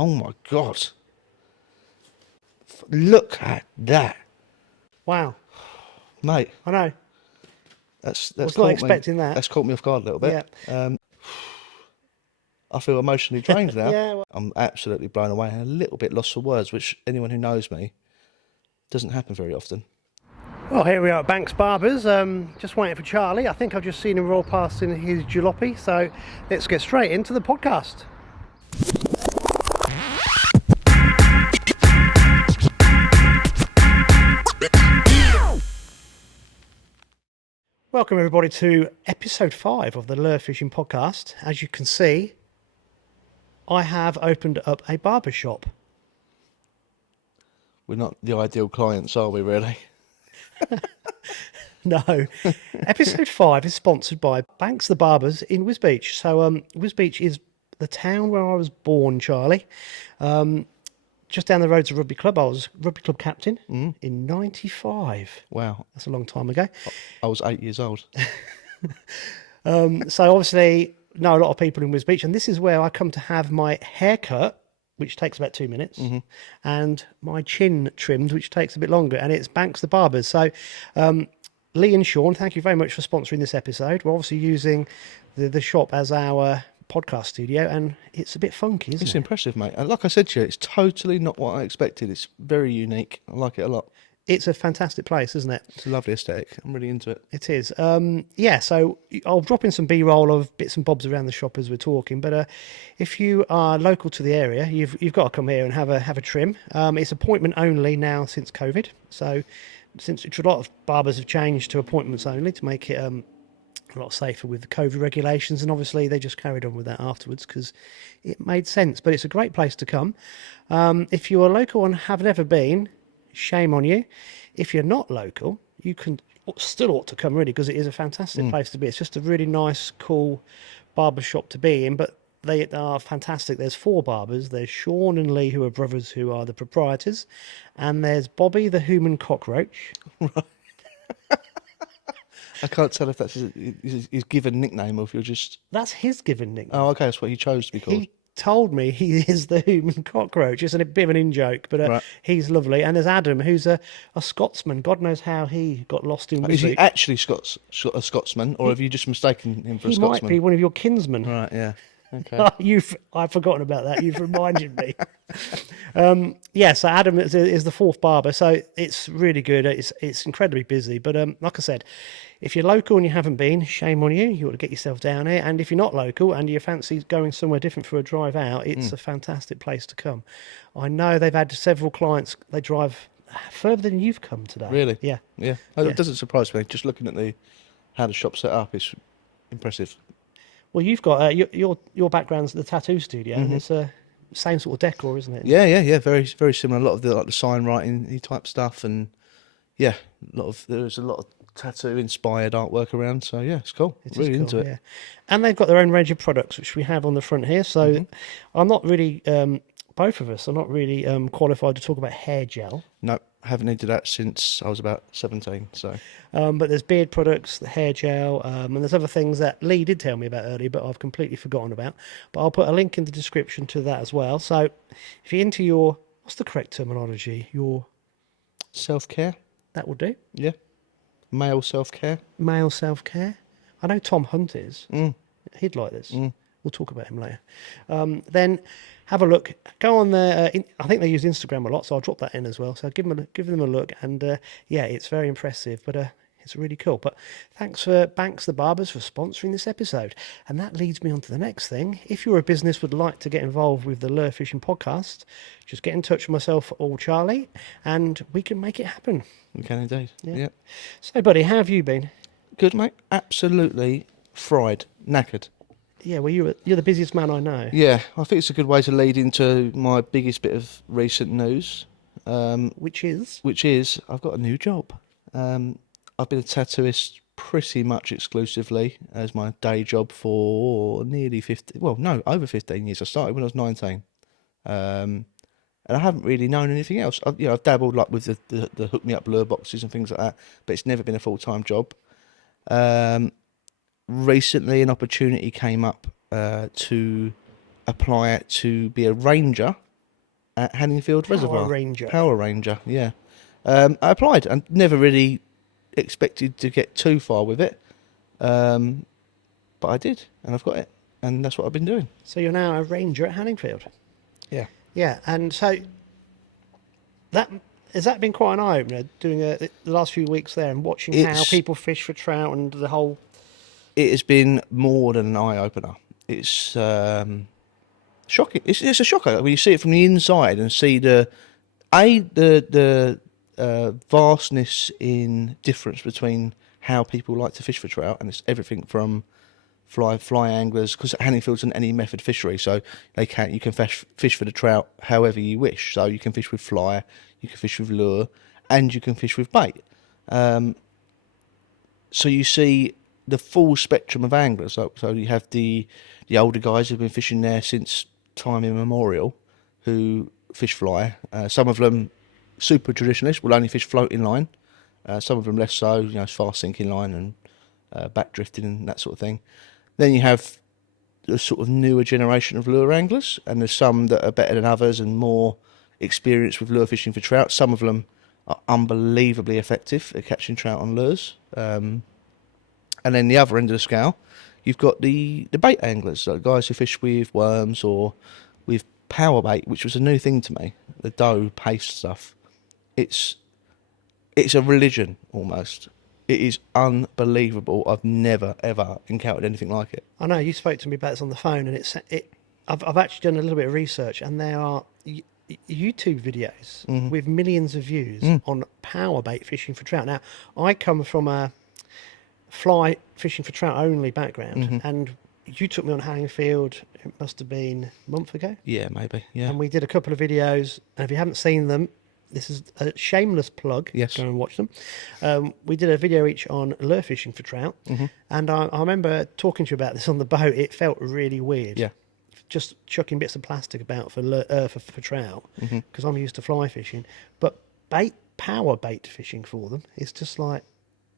Oh my God. Look at that. Wow. Mate. I know. That's was not expecting that. That's caught me off guard a little bit. Yeah. I feel emotionally drained now. Yeah. Well, I'm absolutely blown away and a little bit lost for words, which anyone who knows me doesn't happen very often. well, here we are at Banks Barbers. Just waiting for Charlie. I think I've just seen him roll past in his jalopy. So let's get straight into the podcast. Welcome everybody to episode 5 of the Lure Fishing Podcast. As you can see, I have opened up a barber shop. We're not the ideal clients, are we, really? No. Episode 5 is sponsored by Banks the Barbers in Wisbech. So Wisbech is the town where I was born, Charlie. Just down the road to Rugby Club. I was Rugby Club captain in 95. Wow. That's a long time ago. I was 8 years old. So obviously know a lot of people in Wisbech, and this is where I come to have my haircut, which takes about 2 minutes, and my chin trimmed, which takes a bit longer, and it's Banks the Barbers. So Lee and Sean, thank you very much for sponsoring this episode. We're obviously using the shop as our podcast studio, and it's a bit funky, isn't it? It's impressive, mate. And like I said to you, it's totally not what I expected. It's very unique. I like it a lot. It's a fantastic place, isn't it? It's a lovely aesthetic. I'm really into it. It is. Yeah, so I'll drop in some B-roll of bits and bobs around the shop as we're talking. But if you are local to the area, you've got to come here and have a trim. It's appointment only now since COVID. So since a lot of barbers have changed to appointments only to make it a lot safer with the COVID regulations, and obviously they just carried on with that afterwards because it made sense. But it's a great place to come. If you are local and have never been, shame on you. If you're not local, you can still ought to come, really, because it is a fantastic place to be. It's just a really nice, cool barber shop to be in, but they are fantastic. There's 4 barbers. There's Sean and Lee, who are brothers, who are the proprietors, and there's Bobby the human cockroach. I can't tell if that's his given nickname or if you're just... That's his given nickname. Oh, okay, that's what he chose to be called. He told me he is the human cockroach. It's a bit of an in-joke, but Right. he's lovely. And there's Adam, who's a Scotsman. God knows how he got lost in Is he Wisbech. actually a Scotsman, or have you just mistaken him for a He Scotsman? might be one of your kinsmen. Right, yeah. Okay. I've forgotten about that. You've reminded me. Yeah, so Adam is the 4th barber, so it's really good. It's incredibly busy, but like I said, if you're local and you haven't been, shame on you. You ought to get yourself down here. And if you're not local and you fancy going somewhere different for a drive out, it's a fantastic place to come. I know they've had several clients. They drive further than you've come today. Really? Yeah. Yeah. It doesn't surprise me. Just looking at how the shop's set up, it's impressive. Well, you've got your background's the tattoo studio, and it's same sort of decor, isn't it? Yeah. Very, very similar. A lot of the sign writing type stuff, and yeah, there's a lot of tattoo inspired artwork around. So yeah, it's cool. It is Really cool, into it. yeah. And they've got their own range of products, which we have on the front here. So I'm not really, both of us are not really qualified to talk about hair gel. No, haven't needed that since I was about 17. So But there's beard products, the hair gel, and there's other things that Lee did tell me about earlier, but I've completely forgotten about. But I'll put a link in the description to that as well. So if you're into what's the correct terminology? self-care. That will do. Yeah. Male self-care. Male self-care. I know Tom Hunt is. He'd like this. We'll talk about him later. Then have a look. Go on there. I think they use Instagram a lot, so I'll drop that in as well. So give them a look, and yeah, it's very impressive. But it's really cool. But thanks for Banks the Barbers for sponsoring this episode. And that leads me on to the next thing. If you're a business would like to get involved with the Lure Fishing Podcast, just get in touch with myself or Charlie, and we can make it happen. We can indeed. Yeah. So, buddy, how have you been? Good, mate. Absolutely fried, knackered. Yeah, well, you're the busiest man I know. Yeah, I think it's a good way to lead into my biggest bit of recent news. Which is? Which is I've got a new job. I've been a tattooist pretty much exclusively as my day job for nearly over 15 years. I started when I was 19. And I haven't really known anything else. I've dabbled like with the hook me up lure boxes and things like that, but it's never been a full-time job. Recently, an opportunity came up to apply to be a ranger at Hanningfield Reservoir. Ranger. Power Ranger, yeah. I applied and never really expected to get too far with it, but I did, and I've got it, and that's what I've been doing. So you're now a ranger at Hanningfield. Yeah. Yeah, and so has that been quite an eye opener doing the last few weeks there and watching how people fish for trout and the whole. It has been more than an eye opener. It's shocking. It's a shocker when you see it from the inside and see the vastness in difference between how people like to fish for trout, and it's everything from fly anglers, because Hanningfield's an any method fishery, so you can fish for the trout however you wish. So you can fish with fly, you can fish with lure, and you can fish with bait. So you see the full spectrum of anglers. So you have the older guys who've been fishing there since time immemorial, who fish fly. Some of them super traditionalists will only fish floating line. Some of them less so, fast sinking line and back drifting and that sort of thing. Then you have the sort of newer generation of lure anglers, and there's some that are better than others and more experienced with lure fishing for trout. Some of them are unbelievably effective at catching trout on lures. And then the other end of the scale, you've got the bait anglers, so guys who fish with worms or with power bait, which was a new thing to me, the dough paste stuff. It's a religion almost. It is unbelievable. I've never ever encountered anything like it. I know you spoke to me about this on the phone, and I've actually done a little bit of research, and there are YouTube videos with millions of views on power bait fishing for trout. Now, I come from a fly fishing for trout only background, and you took me on Hanningfield. It must have been a month ago. Yeah, maybe. Yeah. And we did a couple of videos, and if you haven't seen them, this is a shameless plug. Yes. Go and watch them. We did a video each on lure fishing for trout, and I remember talking to you about this on the boat. It felt really weird. Yeah. Just chucking bits of plastic about for trout, because I'm used to fly fishing, but power bait fishing for them, it's just like,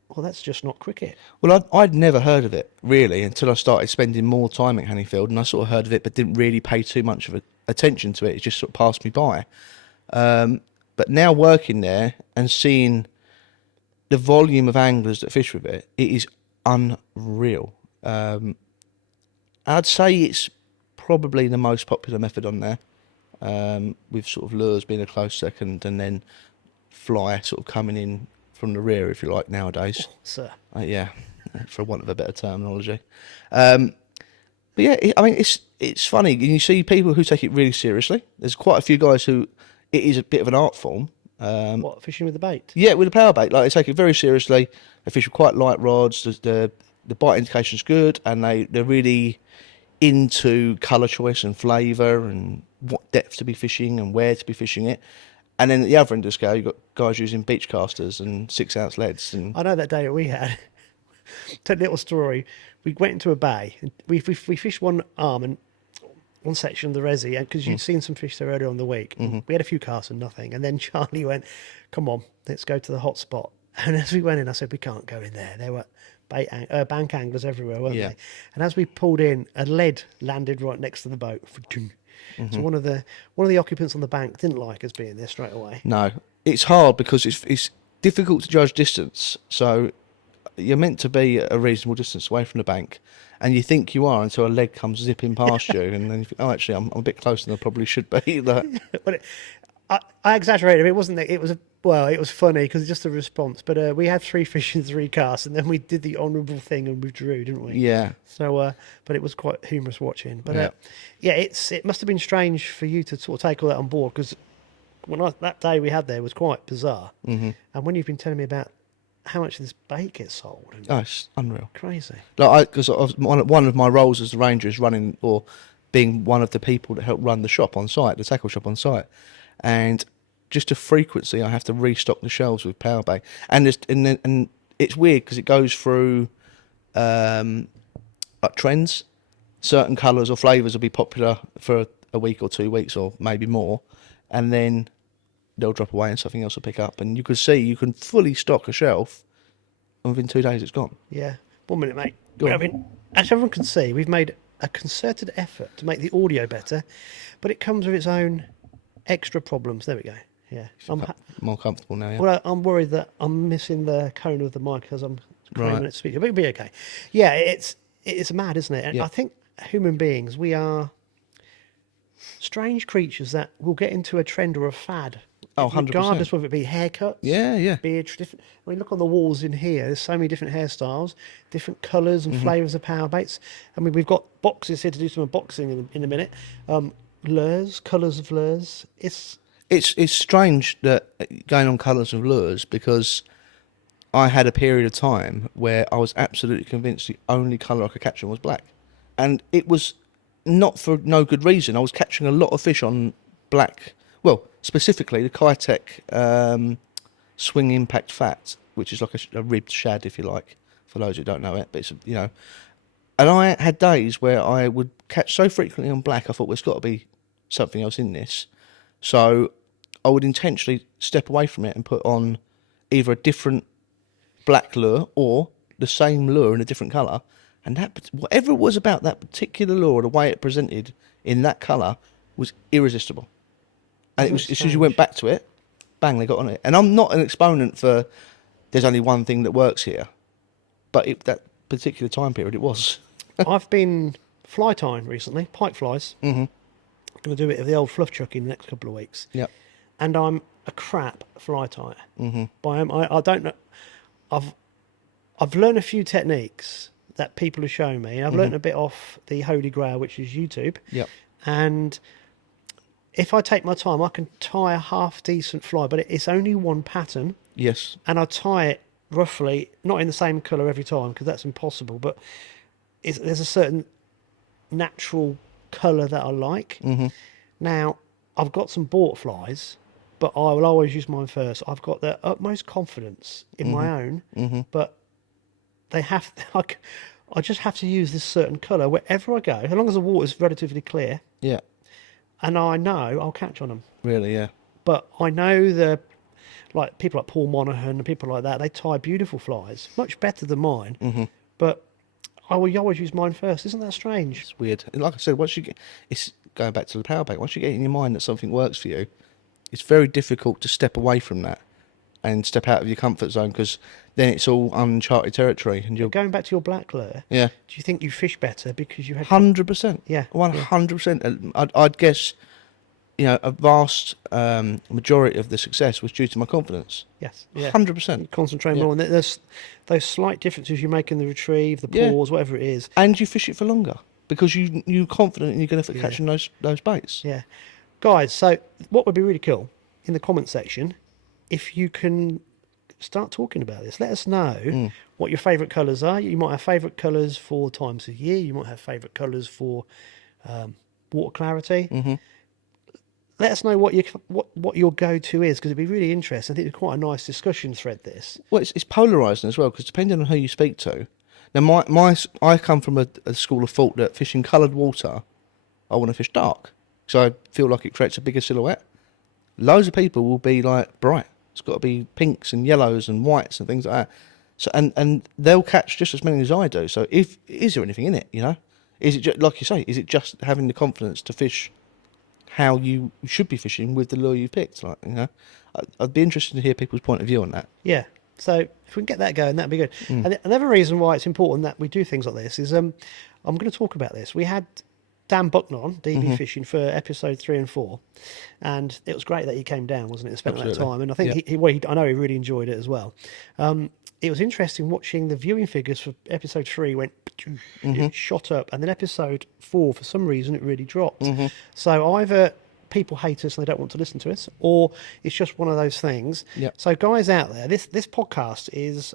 well, that's just not cricket. Well, I'd never heard of it really until I started spending more time at Hanningfield, and I sort of heard of it but didn't really pay too much of attention to it. It just sort of passed me by. But now working there and seeing the volume of anglers that fish with it, it is unreal. I'd say it's probably the most popular method on there, with sort of lures being a close second, and then fly sort of coming in from the rear, if you like, nowadays. Oh, sir. Yeah, for want of a better terminology. But yeah, it's funny. You see people who take it really seriously. There's quite a few guys who it is a bit of an art form. What, fishing with the bait? Yeah, with a power bait. Like, they take it very seriously. They fish with quite light rods. The bite indication's good, and they're really into colour choice and flavour and what depth to be fishing and where to be fishing it. And then at the other end of the scale, you've got guys using beach casters and 6-ounce leads. And I know that day that we had. Tell a little story. We went into a bay. And we fished one arm and one section of the resi, because you'd seen some fish there earlier on the week. We had a few casts and nothing. And then Charlie went, "Come on, let's go to the hot spot." And as we went in, I said, "We can't go in there." There were bank anglers everywhere, weren't they? And as we pulled in, a lead landed right next to the boat. So one of the occupants on the bank didn't like us being there straight away. No, it's hard because it's difficult to judge distance. So you're meant to be a reasonable distance away from the bank, and you think you are until a leg comes zipping past you, and then you think, "Oh, actually, I'm a bit closer than I probably should be." But I exaggerated. It wasn't. It was funny because it's just a response. But we had 3 fish in 3 casts, and then we did the honourable thing and withdrew, didn't we? Yeah. So, but it was quite humorous watching. But it must have been strange for you to sort of take all that on board, because that day we had there was quite bizarre. And when you've been telling me about how much this bait gets sold, Oh, it's unreal. Crazy. Because one of my roles as the ranger is running, or being one of the people that help run the shop on site, the tackle shop on site, and just a frequency I have to restock the shelves with power bait, and it's weird because it goes through like trends. Certain colours or flavours will be popular for a week or 2 weeks or maybe more, and then they'll drop away and something else will pick up. And you can fully stock a shelf, and within 2 days it's gone. Yeah. 1 minute, mate. As everyone can see, we've made a concerted effort to make the audio better, but it comes with its own Extra problems. There we go. Yeah. More comfortable now, yeah. Well, I'm worried that I'm missing the cone of the mic as I'm craning Right. it to speak. But it'll be okay. Yeah, it's mad, isn't it? And Yeah. I think human beings, we are strange creatures that will get into a trend or a fad. Oh, 100%. Regardless whether it be haircuts, Yeah. beard, different. I mean, look on the walls in here. There's so many different hairstyles, different colours and flavours of power baits. I mean, we've got boxes here to do some unboxing in a minute. Lures, colours of lures. It's strange that going on colours of lures, because I had a period of time where I was absolutely convinced the only colour I could catch on was black. And it was not for no good reason. I was catching a lot of fish on black. Well, specifically the Kitech swing impact fat, which is like a ribbed shad, if you like, for those who don't know it. But it's, you know, and I had days where I would catch so frequently on black, I thought, well, there's got to be something else in this. So I would intentionally step away from it and put on either a different black lure or the same lure in a different colour. And that, whatever it was about that particular lure, the way it presented in that colour, was irresistible. And it was, as soon as you went back to it, bang, they got on it. And I'm not an exponent for there's only one thing that works here, but that particular time period, it was. I've been fly tying recently, pike flies. Mm-hmm. I'm going to do it with the old fluff chuck in the next couple of weeks. Yep. And I'm a crap fly tyer. Mm-hmm. I don't know. I've learned a few techniques that people have shown me. I've learned a bit off the Holy Grail, which is YouTube. Yep. And if I take my time, I can tie a half decent fly, but it's only one pattern. Yes. And I tie it roughly, not in the same colour every time, because that's impossible, but there's a certain natural colour that I like. Mm-hmm. Now, I've got some bought flies, but I will always use mine first. I've got the utmost confidence in my own, but they have. I just have to use this certain colour wherever I go, as long as the water's relatively clear, Yeah. and I know I'll catch on them. Really, yeah. But I know like people like Paul Monaghan and people like that, they tie beautiful flies, much better than mine. Mm-hmm. But I will always use mine first. Isn't that strange? It's weird. And like I said, once you get, it's going back to the power bait. Once you get in your mind that something works for you, it's very difficult to step away from that and step out of your comfort zone, because then it's all uncharted territory. And you're Going back to your black lure, yeah, do you think you fish better because you had 100%. Yeah, 100%. I'd guess, you know, a vast majority of the success was due to my confidence. Yes, yeah. 100%. Concentrate Yeah. more on that. There's those slight differences you make in the retrieve, the Yeah. pause, whatever it is. And you fish it for longer because you're confident you're going to catching those baits. Yeah, guys. So what would be really cool in the comment section, if you can start talking about this. Let us know what your favourite colours are. You might have favourite colours for times of year. You might have favourite colours for water clarity. Mm-hmm. Let us know what your go-to is, because it'd be really interesting. I think it's quite a nice discussion thread, this. Well, it's polarising as well, because depending on who you speak to. Now, I come from a school of thought that fishing coloured water, I want to fish dark, so I feel like it creates a bigger silhouette. Loads of people will be like bright. It's got to be pinks and yellows and whites and things like that. So and they'll catch just as many as I do. So is there anything in it? You know, is it just, like you say? Is it just having the confidence to fish how you should be fishing with the lure you picked? Like, you know, I'd be interested to hear people's point of view on that. Yeah. So if we can get that going, that'd be good. And another reason why it's important that we do things like this is I'm going to talk about this. We had Dan Bucknell on DB Fishing for episode 3 and 4, and it was great that he came down, wasn't it, and spent that time. And I think I know he really enjoyed it as well. It was interesting watching the viewing figures for episode 3 went it shot up, and then episode 4 for some reason it really dropped. So either people hate us and they don't want to listen to us, or it's just one of those things. Yep. So guys out there, this podcast is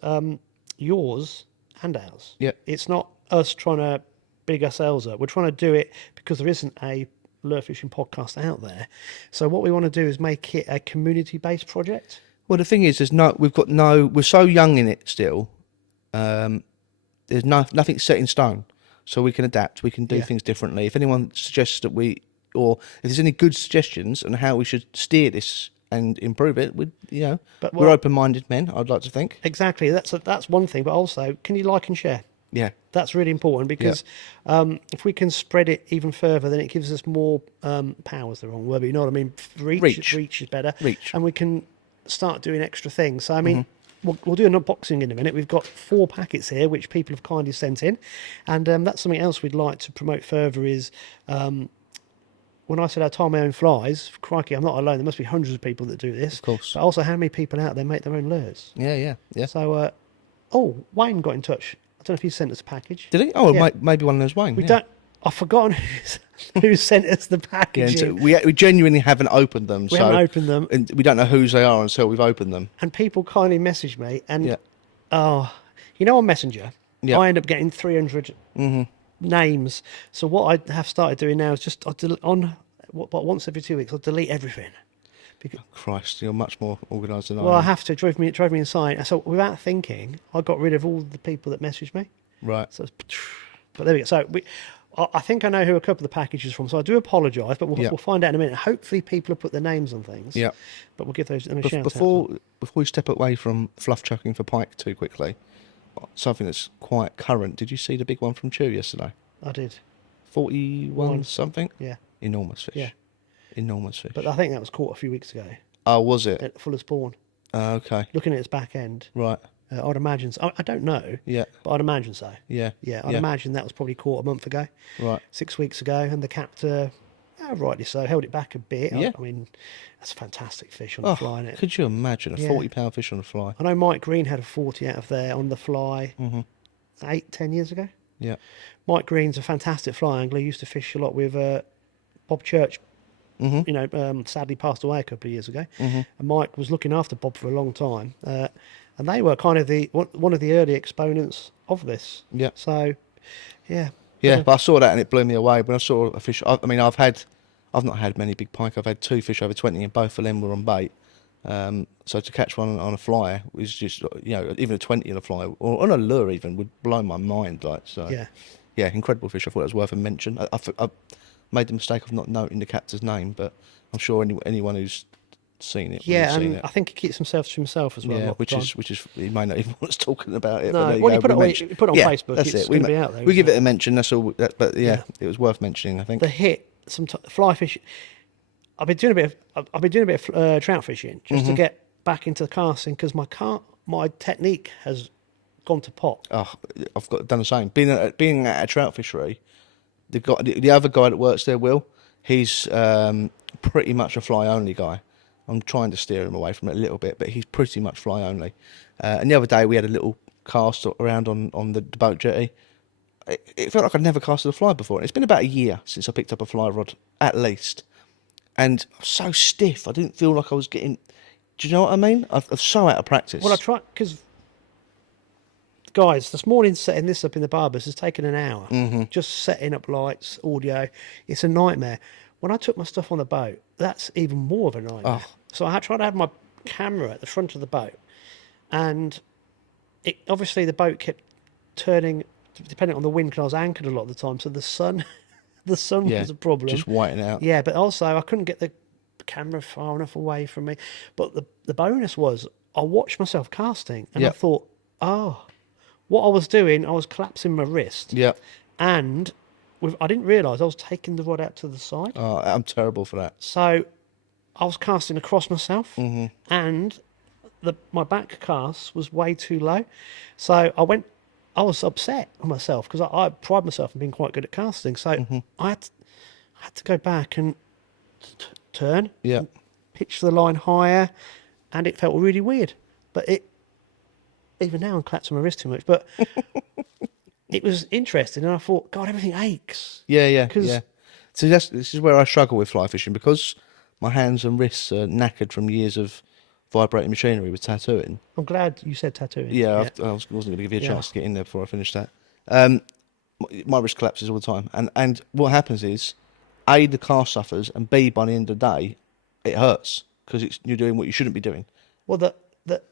yours and ours. Yep. It's not us trying to big ourselves up. We're trying to do it because there isn't a lure fishing podcast out there. So what we want to do is make it a community-based project. Well, the thing is, we're so young in it still. There's nothing set in stone, so we can adapt. We can do things differently. If anyone suggests that or if there's any good suggestions on how we should steer this and improve it, we're open-minded men. I'd like to think. Exactly. That's one thing, but also, can you like and share? Yeah. That's really important because if we can spread it even further, then it gives us more power is the wrong word, but you know what I mean. Reach is better. Reach. And we can start doing extra things. So I mean, we'll do an unboxing in a minute. We've got 4 packets here, which people have kindly sent in, and that's something else we'd like to promote further. Is when I said I tie my own flies, crikey, I'm not alone. There must be hundreds of people that do this. Of course. But also, how many people out there make their own lures? Yeah. So, Wayne got in touch. I don't know if he sent us a package. Did he? Oh, Yeah. maybe one of those Wayne. We don't. I've forgotten who sent us the Yeah, package. and so we genuinely haven't opened them. We haven't opened them. And we don't know whose they are until we've opened them. And people kindly messaged me. And, Yeah. on Messenger, Yeah. I end up getting 300 names. So what I have started doing now is just, once every 2 weeks, I'll delete everything. Because, Christ, you're much more organised than well, I I am. have to. It drove me insane. So without thinking, I got rid of all the people that messaged me. Right. So, but there we go. So I think I know who a couple of the packages from. So I do apologise, but we'll find out in a minute. Hopefully, people have put their names on things. Yeah. But we'll give those a shout out. Before we step away from fluff chucking for pike too quickly, something that's quite current. Did you see the big one from Chew yesterday? I did. 41 something? Yeah. Enormous fish. Yeah. Enormous fish. But I think that was caught a few weeks ago Oh, was it? at full of spawn. Okay. Looking at its back end, Right. I'd imagine. So. I don't know. Yeah. But I'd imagine so. Yeah. Yeah, I'd imagine that was probably caught a month ago, Right. 6 weeks ago, and the captor, rightly so, held it back a bit. Yeah. I mean, that's a fantastic fish on the fly, isn't it? Could you imagine a Yeah. 40-pound fish on a fly? I know Mike Green had a 40 out of there on the fly 8-10 years ago. Yeah. Mike Green's a fantastic fly angler. He used to fish a lot with Bob Church. Sadly passed away a couple of years ago. And Mike was looking after Bob for a long time. And they were kind of one of the early exponents of this. Yeah. So, yeah. Yeah, but I saw that and it blew me away. When I saw a fish, I mean, I've not had many big pike. I've had 2 fish over 20, and both of them were on bait. So to catch one on a fly was just, even a 20 on a fly or on a lure even would blow my mind. Yeah, incredible fish. I thought it was worth a mention. I made the mistake of not noting the captor's name, but I'm sure anyone who's seen it. Yeah, would have seen and it. I think he keeps himself to himself as well. Yeah, which is he may not even want us talking about it. No, but there you well, go. you put it on Yeah, Facebook. That's It's it. going to be out there. We give isn't it a mention. That's all. But yeah, it was worth mentioning. I think. the hit. Fly fish. I've been doing a bit of trout fishing just to get back into the casting because my technique has gone to pot. Oh, I've done the same. Being at a trout fishery, the other guy that works there, Will, he's pretty much a fly only guy. I'm trying to steer him away from it a little bit, but he's pretty much fly only. And the other day we had a little cast around on the boat jetty. It felt like I'd never casted a fly before. And it's been about a year since I picked up a fly rod, at least. And I was so stiff. I didn't feel like I was getting... Do you know what I mean? I'm so out of practice. Well, I tried because, guys, this morning setting this up in the BARBERS has taken an hour. Just setting up lights, audio. It's a nightmare. When I took my stuff on the boat, that's even more of a nightmare. So I tried to have my camera at the front of the boat, and obviously the boat kept turning depending on the wind because I was anchored a lot of the time. So the sun was a problem. Just whiting out. Yeah, but also I couldn't get the camera far enough away from me. But the bonus was I watched myself casting, and I thought, what I was doing, I was collapsing my wrist. Yeah. And I didn't realise I was taking the rod out to the side. Oh, I'm terrible for that. So I was casting across myself, and my back cast was way too low. So I was upset with myself because I pride myself in being quite good at casting. So I had to go back and turn, pitch the line higher, and it felt really weird. But even now I'm collapsing my wrist too much. But it was interesting, and I thought, God, everything aches. Yeah. So this is where I struggle with fly fishing because my hands and wrists are knackered from years of vibrating machinery with tattooing. I'm glad you said tattooing. Yeah, I wasn't going to give you a chance to get in there before I finish that. My wrist collapses all the time, and what happens is, A, the cast suffers, and B, by the end of the day, it hurts because you're doing what you shouldn't be doing. Well, the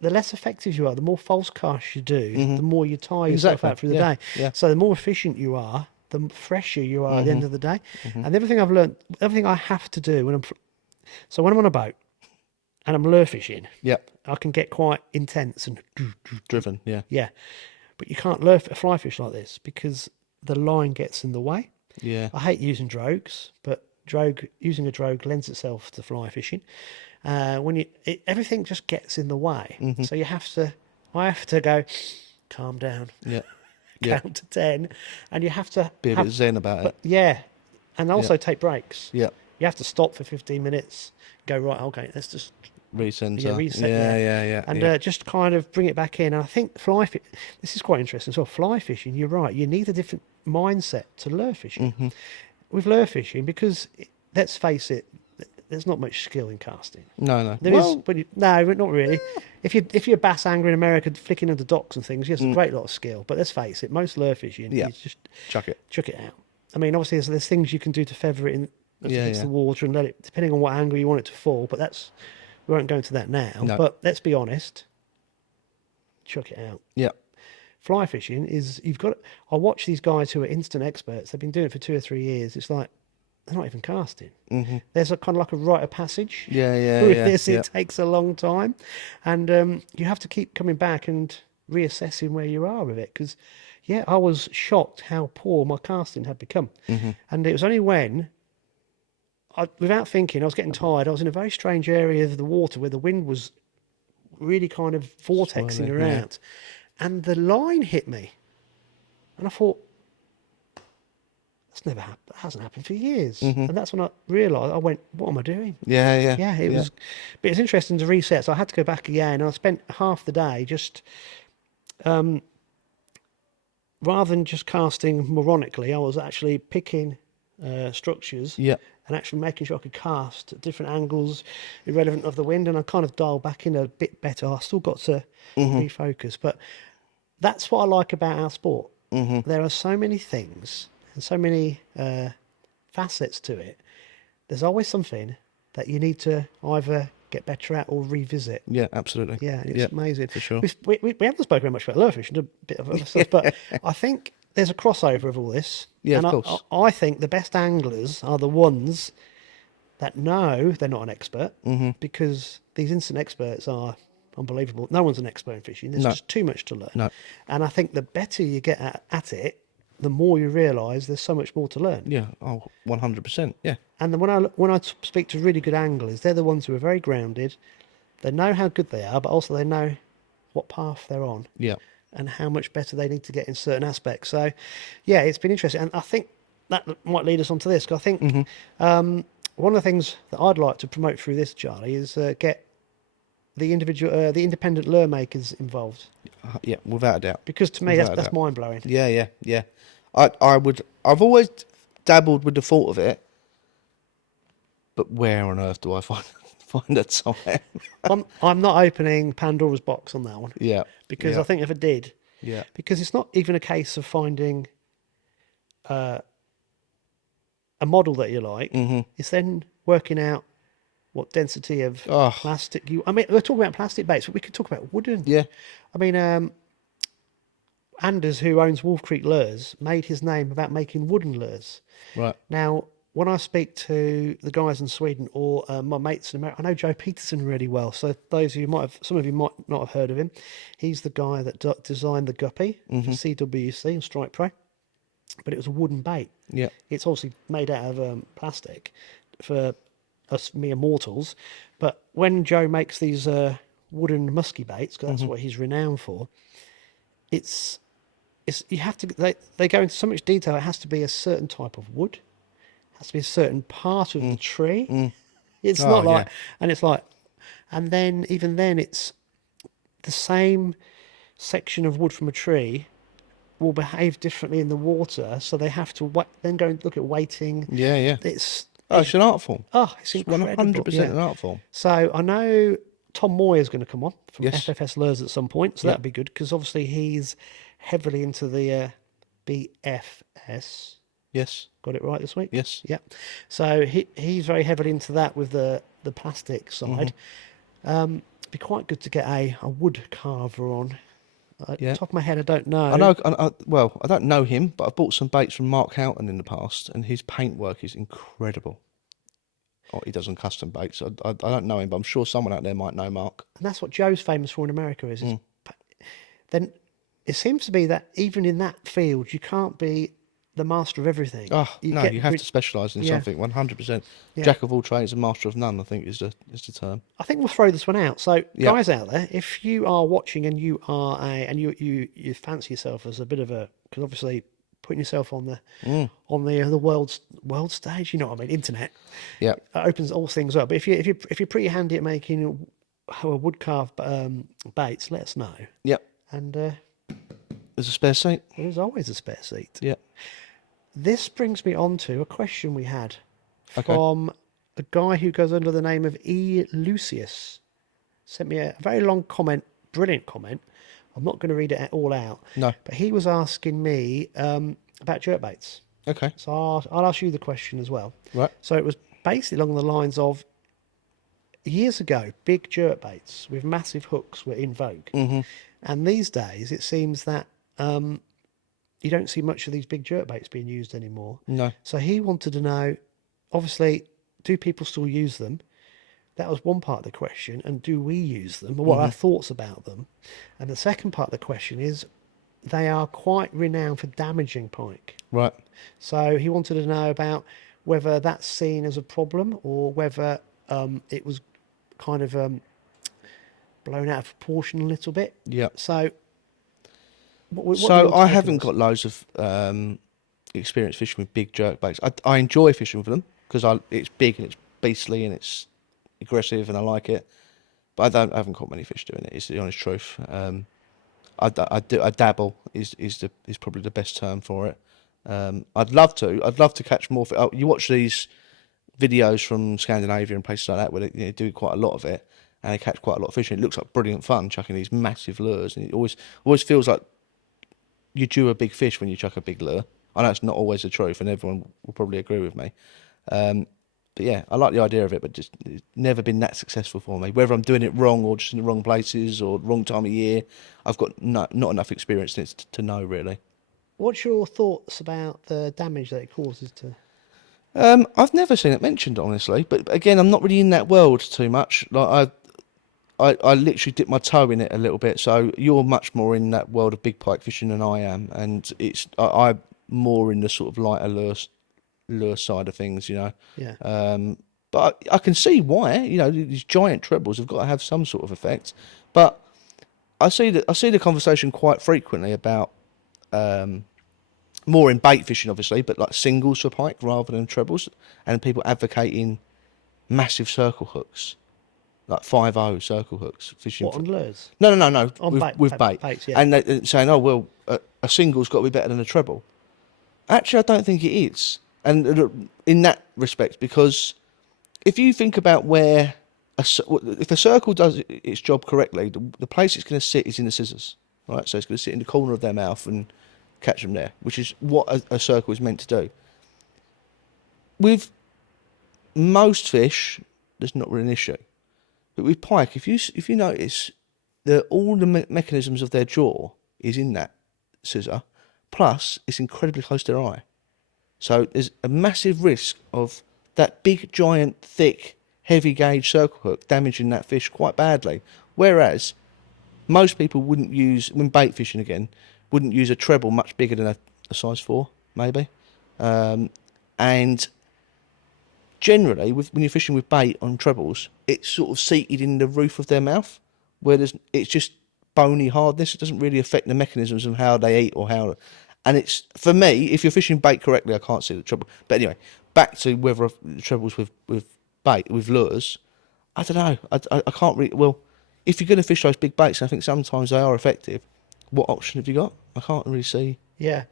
less effective you are, the more false casts you do, the more you tire yourself out through the day. Yeah. So the more efficient you are, the fresher you are at the end of the day. And everything I've learned, everything I have to do when I'm on a boat and I'm lure fishing, Yep. I can get quite intense and Driven, yeah. yeah. but you can't lure fly fish like this because the line gets in the way. Yeah. I hate using drogues, but using a drogue lends itself to fly fishing. Everything just gets in the way, so I have to go, calm down, Yeah. Yeah. count to 10, and you have to Be a bit zen about it. yeah, and also take breaks. Yeah. You have to stop for 15 minutes, go, right, okay, let's just Recenter. reset. Yeah. And just kind of bring it back in. And I think this is quite interesting. So fly fishing, you're right, you need a different mindset to lure fishing. With lure fishing, because let's face it, there's not much skill in casting. No. There is, but no, not really. If you're a bass angler in America flicking under docks and things, yes, a great lot of skill. But let's face it, most lure fishing is just chuck it out. I mean, obviously there's things you can do to feather it in against the water and let it, depending on what angle you want it to fall. But we won't go into that now. No. But let's be honest, chuck it out. Yeah. Fly fishing is I watch these guys who are instant experts. They've been doing it for 2 or 3 years. It's like they're not even casting. There's a kind of like a rite of passage. It takes a long time, and you have to keep coming back and reassessing where you are with it. Because, I was shocked how poor my casting had become, and it was only when, without thinking, I was getting tired. I was in a very strange area of the water where the wind was really kind of vortexing around, and the line hit me, and I thought, that's never happened. That hasn't happened for years. And that's when I realised, I went, what am I doing? Yeah. It was, but it's interesting to reset. So I had to go back again. And I spent half the day just, rather than just casting moronically, I was actually picking structures and actually making sure I could cast at different angles, irrelevant of the wind. And I kind of dialed back in a bit better. I still got to refocus. But that's what I like about our sport. There are so many things and so many facets to it. There's always something that you need to either get better at or revisit. Yeah, absolutely. Yeah, it's amazing. For sure. We haven't spoken very much about lure fishing, a bit of other stuff, but I think there's a crossover of all this. Yeah, and of course. I think the best anglers are the ones that know they're not an expert, because these instant experts are unbelievable. No one's an expert in fishing. There's just too much to learn. No. And I think the better you get at it, the more you realise there's so much more to learn. Yeah. Oh, 100%. Yeah. And then when I speak to really good anglers, they're the ones who are very grounded. They know how good they are, but also they know what path they're on. Yeah. And how much better they need to get in certain aspects. So, yeah, it's been interesting. And I think that might lead us on to this. Because I think one of the things that I'd like to promote through this, Charlie, is get the independent lure makers involved. Yeah, without a doubt. Because to me, that's mind blowing. Yeah. I've always dabbled with the thought of it, but where on earth do I find a time? I'm not opening Pandora's box on that one. Yeah. Because I think if I did, because it's not even a case of finding a model that you like. It's then working out what density of plastic I mean, we're talking about plastic baits, but we could talk about wooden. Yeah. I mean, Anders, who owns Wolf Creek Lures, made his name about making wooden lures. Right. Now, when I speak to the guys in Sweden or my mates in America, I know Joe Peterson really well. So those of you some of you might not have heard of him. He's the guy that designed the guppy for CWC and Strike Pro, but it was a wooden bait. Yeah. It's obviously made out of plastic for us mere mortals. But when Joe makes these wooden musky baits, because that's what he's renowned for, it's you have to they go into so much detail. It has to be a certain type of wood. It has to be a certain part of the tree. It's not like, and it's like, and then even then it's the same section of wood from a tree will behave differently in the water. So they have to then go and look at weighting. Yeah. It's an art form. It's incredible. 100% an art form. So I know Tom Moyer is going to come on from Yes. FFS Lures at some point, so that'd be good because obviously he's heavily into the BFS. Yes. Got it right this week? Yes. Yeah. So he's very heavily into that with the plastic side. Be quite good to get a wood carver on. Top of my head, I don't know. I don't know him, but I've bought some baits from Mark Houghton in the past, and his paintwork is incredible. Oh, he does on custom baits. I don't know him, but I'm sure someone out there might know Mark. And that's what Joe's famous for in America is. Then it seems to be that even in that field, you can't be the master of everything. Oh no, you have to specialise in yeah. something. 100%. Yeah. Jack of all trades and master of none, I think is the term. I think we'll throw this one out. So, Yeah. guys out there, if you are watching and you are you fancy yourself as a bit of a, because obviously putting yourself on the world stage, you know what I mean, internet, Yeah. opens all things up. But if you're pretty handy at making wood carved baits, let us know. Yep. And There's a spare seat. there's always a spare seat. Yeah. This brings me on to a question we had Okay. from a guy who goes under the name of E. Lucius. Sent me a very long comment, brilliant comment. I'm not going to read it all out. No. But he was asking me about jerkbaits. Okay. So I'll ask you the question as well. Right. So it was basically along the lines of, years ago, big jerkbaits with massive hooks were in vogue. Mm-hmm. And these days, it seems that you don't see much of these big jerkbaits being used anymore. No. So he wanted to know, obviously, do people still use them? That was one part of the question. And do we use them? Or what are our thoughts about them? And the second part of the question is, they are quite renowned for damaging pike. Right. So he wanted to know about whether that's seen as a problem or whether it was kind of blown out of proportion a little bit. Yeah. So, what So I haven't got loads of experience fishing with big jerkbaits. I enjoy fishing with them because it's big and it's beastly and it's aggressive and I like it. But I haven't caught many fish doing it. It's the honest truth. I dabble is probably the best term for it. I'd love to catch more. You watch these videos from Scandinavia and places like that where they do quite a lot of it and they catch quite a lot of fish. And it looks like brilliant fun chucking these massive lures, and it always feels like you do a big fish when you chuck a big lure. I know it's not always the truth, and everyone will probably agree with me. But yeah, I like the idea of it, but just it's never been that successful for me. Whether I'm doing it wrong or just in the wrong places or wrong time of year, I've got not enough experience in it to know really. What's your thoughts about the damage that it causes to? I've never seen it mentioned, honestly. But again, I'm not really in that world too much. Like I literally dip my toe in it a little bit. So you're much more in that world of big pike fishing than I am, and I'm more in the sort of lighter lure side of things, you know. Yeah. But I can see why. You know, these giant trebles have got to have some sort of effect. But I see the conversation quite frequently about more in bait fishing, obviously, but like singles for pike rather than trebles, and people advocating massive circle hooks, like 5-0 circle hooks fishing. What, on lures? No. On With bait. Baits, yeah. And they're saying, oh well, a single's got to be better than a treble. Actually, I don't think it is, and in that respect, because if you think about where if a circle does its job correctly, the place it's going to sit is in the scissors, right? So it's going to sit in the corner of their mouth and catch them there, which is what a circle is meant to do. With most fish, there's not really an issue, but with pike, if you notice, all the mechanisms of their jaw is in that scissor, plus it's incredibly close to their eye, so there's a massive risk of that big, giant, thick, heavy gauge circle hook damaging that fish quite badly. Whereas most people wouldn't use, when bait fishing again, wouldn't use a treble much bigger than a size 4, maybe. And generally, when you're fishing with bait on trebles, it's sort of seated in the roof of their mouth, where it's just bony hardness. It doesn't really affect the mechanisms of how they eat or how. And it's, for me, if you're fishing bait correctly, I can't see the treble. But anyway, back to whether trebles with bait, with lures, I don't know. I can't really. Well, if you're going to fish those big baits, and I think sometimes they are effective, what option have you got? I can't really see. Yeah.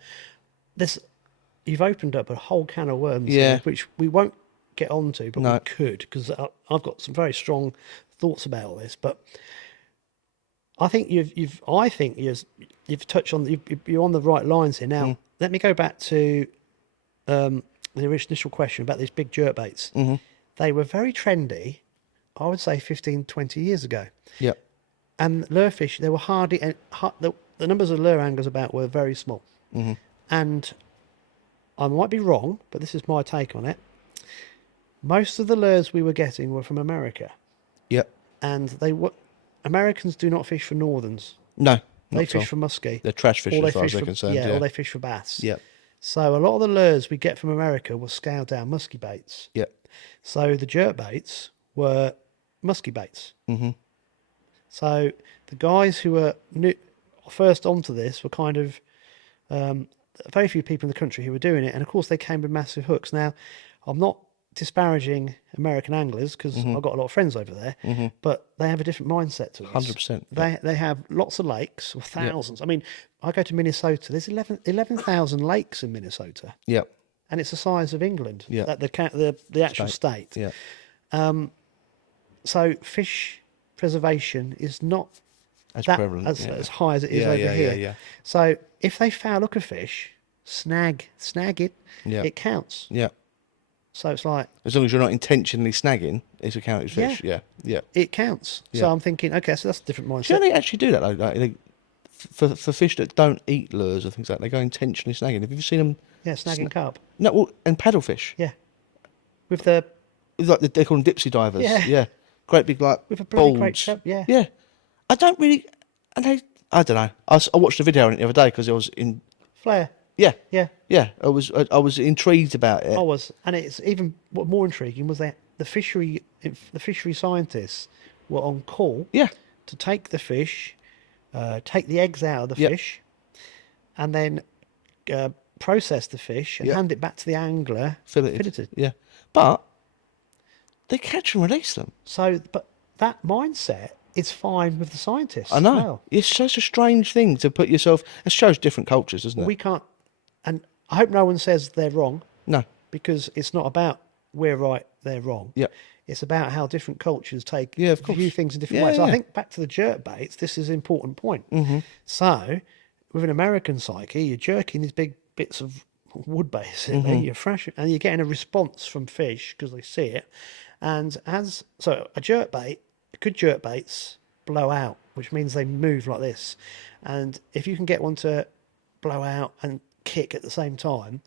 You've opened up a whole can of worms, Yeah. here, which we won't get onto, but No. we could, because I've got some very strong thoughts about all this. But I think you've touched on, you're on the right lines here. Now, let me go back to the initial question about these big jerkbaits. Mm-hmm. They were very trendy, I would say 15, 20 years ago. Yep. And lure fish, they were hardly, the numbers of lure anglers about were very small. Mm-hmm. And I might be wrong, but this is my take on it. Most of the lures we were getting were from America. Yep. And Americans do not fish for northerns. No. They Not at all. fish for muskie. They're trash fish Or as far as they're for, concerned. yeah, Yeah. or they fish for bass. Yeah. So a lot of the lures we get from America were scaled down musky baits. Yeah. So the jerk baits were musky baits. Mm-hmm. So the guys who were first onto this were kind of very few people in the country who were doing it, and of course they came with massive hooks. Now, I'm not disparaging American anglers because I've got a lot of friends over there, but they have a different mindset to us. 100%. They have lots of lakes, or thousands. I mean, I go to Minnesota. There's 11,000 lakes in Minnesota, Yeah. and it's the size of England. Yeah. The actual state. Yeah. So fish preservation is not As that prevalent. as high as it is over here. Yeah. So if they foul hook a fish, snag it, Yeah. it counts. Yeah. So it's like, As long as you're not intentionally snagging, it's a counted fish. Yeah. Yeah. it counts. Yeah. So I'm thinking, okay, so that's a different Do you mindset. know they actually do that though? Like, for fish that don't eat lures or things like that, they go intentionally snagging. Have you seen them? Yeah, snagging carp. No, well, and paddlefish. Yeah. With the It's like they call them dipsy divers. Yeah. Yeah. Great big like with a bloody balls. great trap, yeah. Yeah. I don't really. And I don't know. I watched a video on it the other day because I was in. Flare. Yeah. Yeah. Yeah. I was intrigued about it. I was, and it's even what more intriguing was that the fishery scientists were on call Yeah. to take the fish, take the eggs out of the Yep. fish, and then process the fish and Yep. hand it back to the angler Filleted. Yeah. But they catch and release them. So, but that mindset is fine with the scientists. I know. As well. It's such a strange thing to put yourself. It shows different cultures, doesn't it? We can't, and I hope no one says they're wrong, No. because it's not about we're right, they're wrong. Yeah. It's about how different cultures take Yeah, of course. view things in different Yeah, ways. So I yeah. think back to the jerk baits, this is an important point. Mm-hmm. So, with an American psyche, you're jerking these big bits of wood basically, Mm-hmm. you're fresh, and you're getting a response from fish because they see it. And so a jerk bait, good jerk baits blow out, which means they move like this. And if you can get one to blow out and kick at the same time,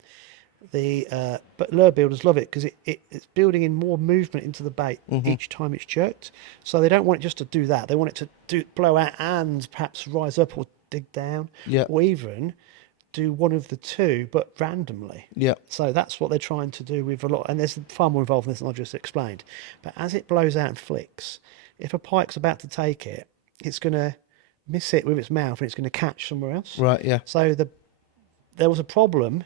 but lure builders love it because it's building in more movement into the bait each time it's jerked. So they don't want it just to do that. They want it to blow out and perhaps rise up or dig down, Yeah. or even do one of the two, but randomly. Yeah. So that's what they're trying to do with a lot, and there's far more involved in this than I just explained. But as it blows out and flicks, if a pike's about to take it, it's going to miss it with its mouth and it's going to catch somewhere else. Right. Yeah. So there was a problem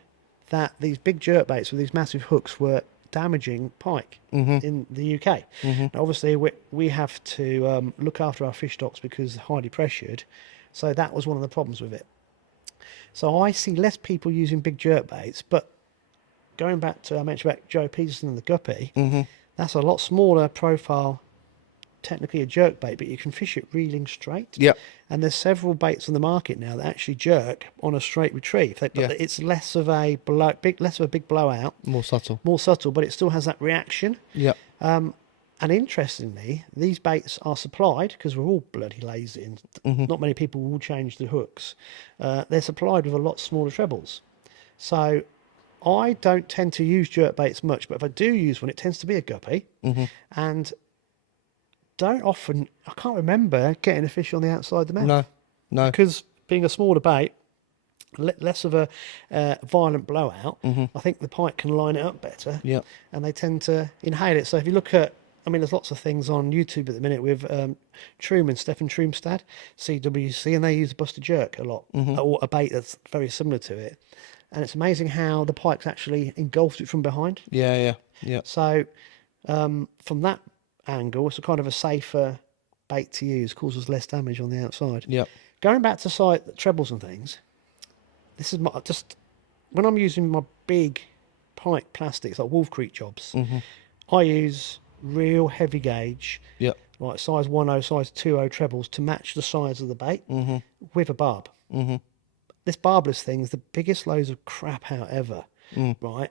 that these big jerkbaits with these massive hooks were damaging pike in the UK. Now, obviously, we have to look after our fish stocks because they're highly pressured. So that was one of the problems with it. So I see less people using big jerkbaits, but going back to, I mentioned about Joe Peterson and the guppy, that's a lot smaller profile, technically a jerkbait, but you can fish it reeling straight. Yeah. And there's several baits on the market now that actually jerk on a straight retrieve. But Yeah. it's less of a big blowout, More subtle. more subtle, but it still has that reaction. Yeah. And interestingly, these baits are supplied, because we're all bloody lazy and not many people will change the hooks. They're supplied with a lot smaller trebles. So I don't tend to use jerk baits much, but if I do use one, it tends to be a guppy. And don't often, I can't remember getting a fish on the outside the mouth. No. No. Because being a smaller bait, less of a violent blowout, I think the pike can line it up better. Yeah. And they tend to inhale it. So if you look at, I mean, there's lots of things on YouTube at the minute with Stefan Troomstad, CWC, and they use Buster Jerk a lot, or a bait that's very similar to it. And it's amazing how the pike's actually engulfed it from behind. Yeah. Yeah. Yeah. So from that angle, it's a kind of a safer bait to use, causes less damage on the outside. Yeah. Going back to sight trebles and things, this is just when I'm using my big pike plastics like Wolf Creek jobs, I use real heavy gauge, Yeah. like size 1.0, size 2.0 trebles to match the size of the bait with a barb. This barbless thing is the biggest loads of crap out ever, right?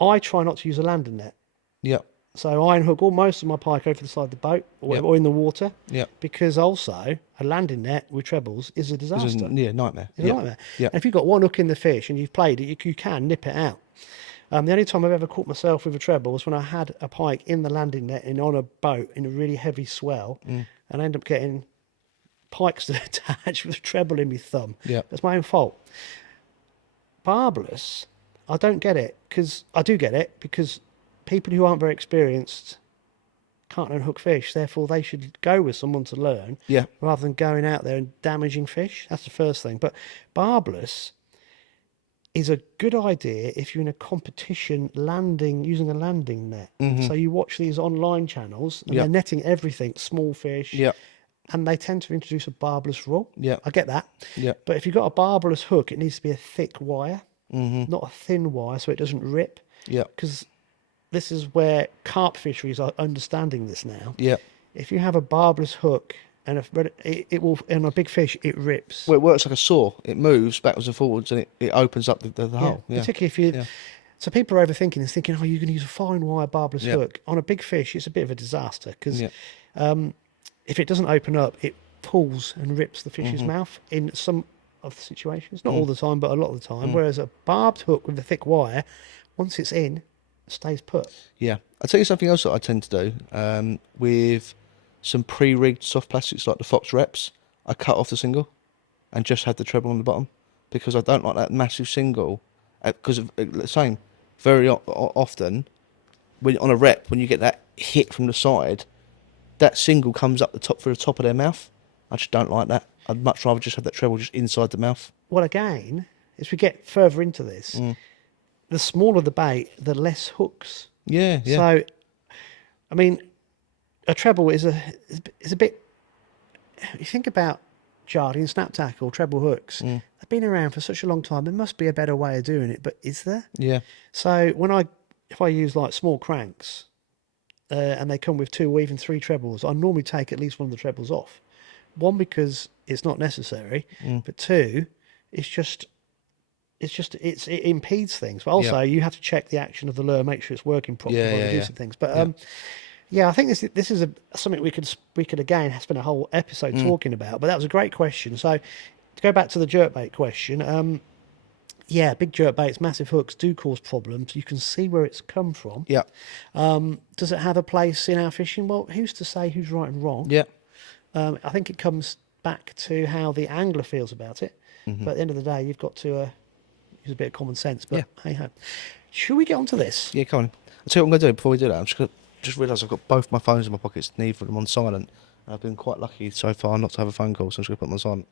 I try not to use a landing net. Yeah. So I unhook most of my pike over the side of the boat or in the water, Yeah. because also a landing net with trebles is a disaster. Yeah. Nightmare. It's a nightmare. Yeah. And if you've got one hook in the fish and you've played it, you can nip it out. The only time I've ever caught myself with a treble was when I had a pike in the landing net and on a boat in a really heavy swell, and I ended up getting pike still attached with a treble in my thumb. Yeah. That's my own fault. Barbless, I don't get it, because I do get it, because people who aren't very experienced can't unhook fish, therefore they should go with someone to learn Yeah. rather than going out there and damaging fish. That's the first thing. But barbless is a good idea if you're in a competition using a landing net. So you watch these online channels and Yeah. they're netting everything, small fish, Yeah. and they tend to introduce a barbless rule. Yeah. I get that. Yeah. But if you've got a barbless hook, it needs to be a thick wire, not a thin wire, so it doesn't rip. Yeah. Because this is where carp fisheries are understanding this now. Yeah. If you have a barbless hook and it will, on a big fish, it rips. Well, it works like a saw. It moves backwards and forwards, and it opens up the hole. Yeah. Particularly if you. Yeah. So people are overthinking this, thinking, "Oh, you're going to use a fine wire barbless Yeah. hook on a big fish." It's a bit of a disaster because Yeah. if it doesn't open up, it pulls and rips the fish's mouth in some of the situations. Not all the time, but a lot of the time. Whereas a barbed hook with a thick wire, once it's in, it stays put. Yeah. I'll tell you something else that I tend to do with some pre-rigged soft plastics like the Fox Reps. I cut off the single and just had the treble on the bottom because I don't like that massive single. Because the same, very often, when on a rep, when you get that hit from the side, that single comes up the top through the top of their mouth. I just don't like that. I'd much rather just have that treble just inside the mouth. Well, again, as we get further into this, the smaller the bait, the less hooks. Yeah, yeah. So, I mean, a treble is a bit. You think about jardy and snap tackle, treble hooks. They've been around for such a long time. There must be a better way of doing it, but is there? Yeah. So if I use like small cranks, and they come with 2 or even 3 trebles, I normally take at least one of the trebles off. One, because it's not necessary, but 2, it impedes things. But also, you have to check the action of the lure, make sure it's working properly while reducing things. But I think this is something we could again spend a whole episode talking about. But that was a great question. So to go back to the jerkbait question, big jerkbaits, massive hooks do cause problems. You can see where it's come from. Yeah. Does it have a place in our fishing? Well, who's to say who's right and wrong? Yeah. I think it comes back to how the angler feels about it. But at the end of the day, you've got to use a bit of common sense. But hey ho. Should we get onto this? Yeah, come on. I'll tell you what I'm going to do before we do that. I'm just going to realise I've got both my phones in my pockets, neither of them on silent. And I've been quite lucky so far not to have a phone call, so I'm just going to put them on silent.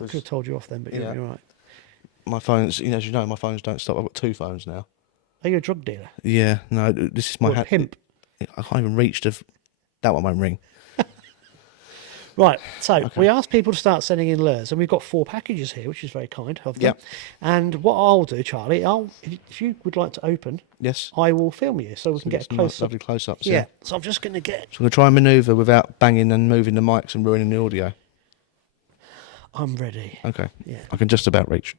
I could have told you off then, but you're right. My phones, as you know, my phones don't stop. I've got 2 phones now. Are you a drug dealer? Yeah, no, this is my Or a pimp? I can't even reach that one won't ring. Right, so we asked people to start sending in lures, and we've got 4 packages here, which is very kind of them. Yep. And what I'll do, Charlie, if you would like to open, Yes. I will film you so we can get a Some close up. lovely close-ups. Yeah, so I'm just going to get... So I'm going to try and manoeuvre without banging and moving the mics and ruining the audio. I'm ready. Okay. Yeah. I can just about reach.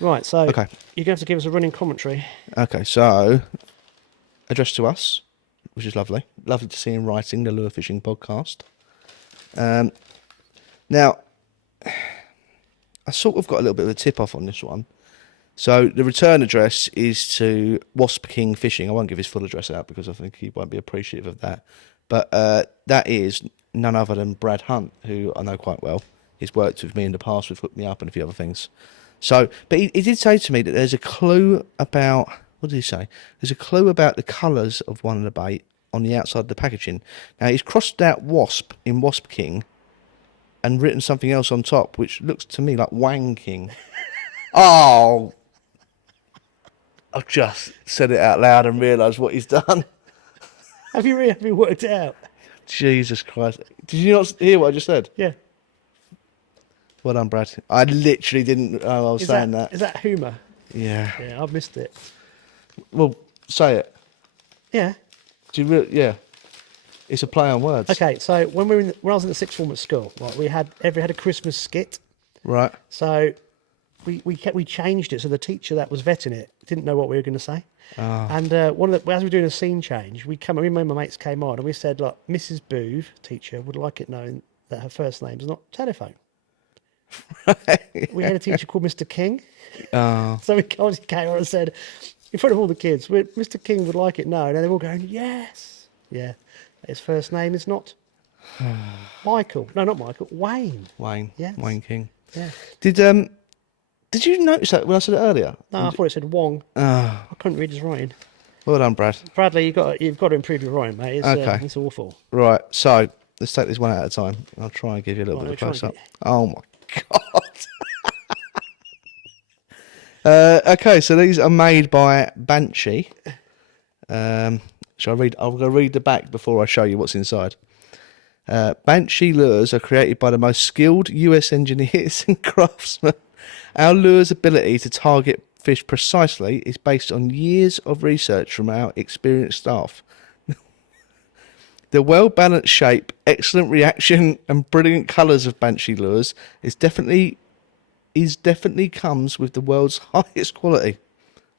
Right, so Okay. you're going to have to give us a running commentary. Okay, so addressed to us, which is lovely. Lovely to see in writing, the Lure Fishing Podcast. Now, I sort of got a little bit of a tip-off on this one. So the return address is to Wasp King Fishing. I won't give his full address out because I think he won't be appreciative of that. But that is none other than Brad Hunt, who I know quite well. He's worked with me in the past, with Hooked Me Up and a few other things. So, but he did say to me that there's a clue about... What did he say? There's a clue about the colours of one of the bait on the outside of the packaging. Now, he's crossed out Wasp in Wasp King and written something else on top, which looks to me like Wang King. Oh! I've just said it out loud and realised what he's done. Have you worked it out? Jesus Christ. Did you not hear what I just said? Yeah. Well done, Brad. I literally didn't know I was saying that. Is that humour? Yeah. Yeah, I've missed it. Well, say it. Yeah. Do you really? Yeah. It's a play on words. Okay, so when I was in the sixth form at school, right, we had a Christmas skit. Right. So we changed it so the teacher that was vetting it didn't know what we were going to say. Oh. And as we were doing a scene change, me and my mates came on and we said, look, Mrs. Boove, teacher, would like it known that her first name is not telephone. We had a teacher called Mr. King. Oh. So we came on and said, in front of all the kids, Mr. King would like it known. And they were all going, yes. Yeah. His first name is not Michael. No, not Michael. Wayne. Wayne. Yes. Wayne King. Yeah. Did you notice that when I said it earlier? No, I thought it said Wong. Ah, I couldn't read his writing. well done, Brad. Bradley, you've got to improve your writing, mate. Okay. It's awful. Right, so let's take this one at a time. I'll try and give you a little Right, bit of a let me close try up. Oh my god. Okay, so these are made by Banshee. Shall I read? I'm going to read the back before I show you what's inside. Banshee lures are created by the most skilled US engineers and craftsmen. Our lure's ability to target fish precisely is based on years of research from our experienced staff. The well-balanced shape, excellent reaction, and brilliant colours of Banshee lures definitely comes with the world's highest quality.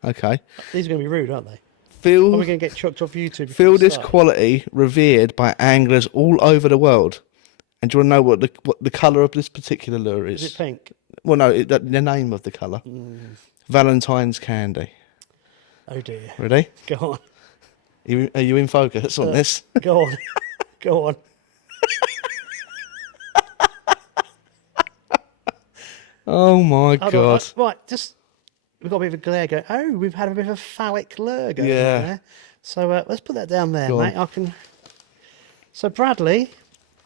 Okay. These are going to be rude, aren't they? Feel Are we going to get chucked off YouTube? before Feel we this start? quality revered by anglers all over the world. And do you want to know what the colour of this particular lure is? Is it pink? Well, no, the name of the colour. Valentine's candy. Oh dear. Ready? Go on. Are you in focus on this? Go on. Go on. Oh my Hold on, god. right, just we've got a bit of a glare going. Oh, we've had a bit of a phallic lure going Yeah. on there. So let's put that down there, Go on. mate. I can. So Bradley,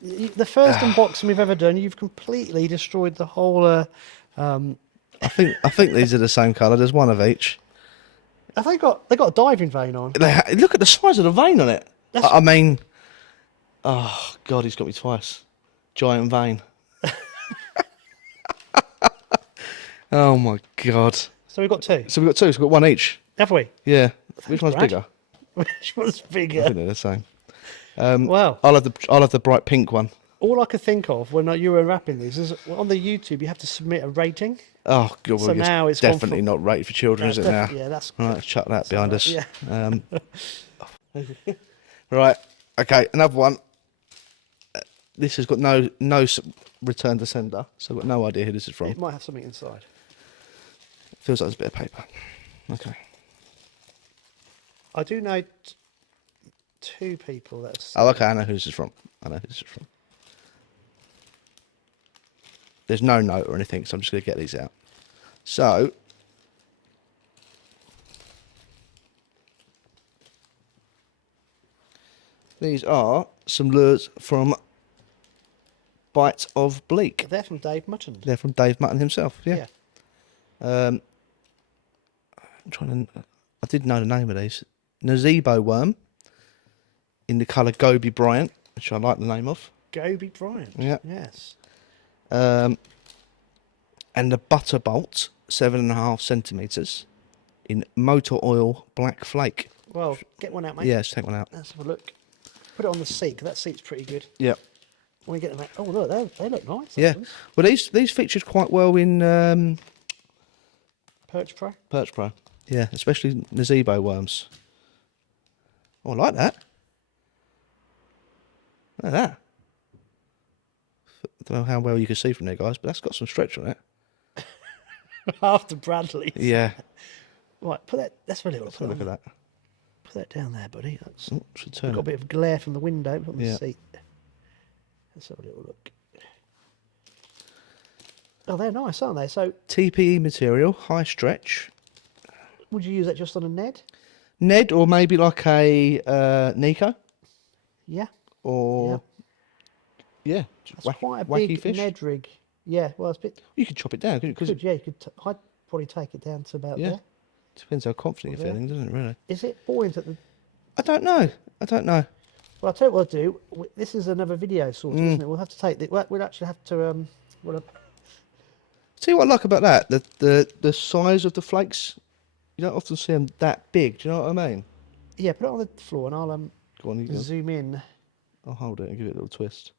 the first unboxing we've ever done, you've completely destroyed the whole. I think these are the same colour. There's one of each. Have they got a diving vane on? Look at the size of the vein on it. That's- I mean, oh god, he's got me twice. Giant vein. Oh my god. So we've got two. So we've got two. So we've got one each. Have we? Yeah. Which one's Brad. bigger? Which one's I bigger? think they're the same. Well, I'll have the bright pink one. all I could think of when you were wrapping these is on the YouTube you have to submit a rating. Oh god, So well, now it's gone definitely from- not rated for children, is it now? Yeah, that's All right, let's chuck that behind us. yeah. Right. Okay, another one. This has got no return to sender, so I've got no idea who this is from. It might have something inside. Feels like there's a bit of paper. Okay. I do know two people that's. Oh, okay. I know who this is from. There's no note or anything, so I'm just going to get these out. So, these are some lures from Bite of Bleak. They're from Dave Mutton. They're from Dave Mutton himself. Yeah. I'm trying to. I did know the name of these. Gazebo worm in the colour Goby Bryant, which I like the name of. Goby Bryant. Yeah. Yes. And the Butterbolt, 7.5 centimetres, in motor oil black flake. Well, get one out, mate. Yeah, let's take one out. Let's have a look. Put it on the seat, 'cause that seat's pretty good. Yeah. When we get them out. Oh, look, they look nice. Yeah. actually. Well, these featured quite well in Perch Pro. Perch Pro. Yeah, especially gazebo worms. Oh, I like that. Look at that. I don't know how well you can see from there, guys, but that's got some stretch on it. After Bradley. Yeah. Right, put that. Let's have a little Let's have a look at that. Put that down there, buddy. That's Oh, should turn got a it. bit of glare from the window. Put it on Yeah. the seat. Let's have a little look. Oh, they're nice, aren't they? So, TPE material, high stretch. would you use that just on a Ned? Ned, or maybe like a Nico, Yeah. or yeah, That's quite a big fish. Ned rig. Yeah, well, it's a bit You could chop it down, couldn't you? 'Cause good. Yeah, you could. I'd probably take it down to about yeah, there. depends how confident you're Yeah. feeling, doesn't it? Really. Is it buoyant at the? I don't know. Well, I'll tell you what I'll do. This is another video sort of, Mm. isn't it? We'll have to take the. We'll actually have to. See what I like about that? The size of the flakes. You don't often see them that big. Do you know what I mean? Yeah, put it on the floor and I'll Go on, you go. zoom in. I'll hold it and give it a little twist.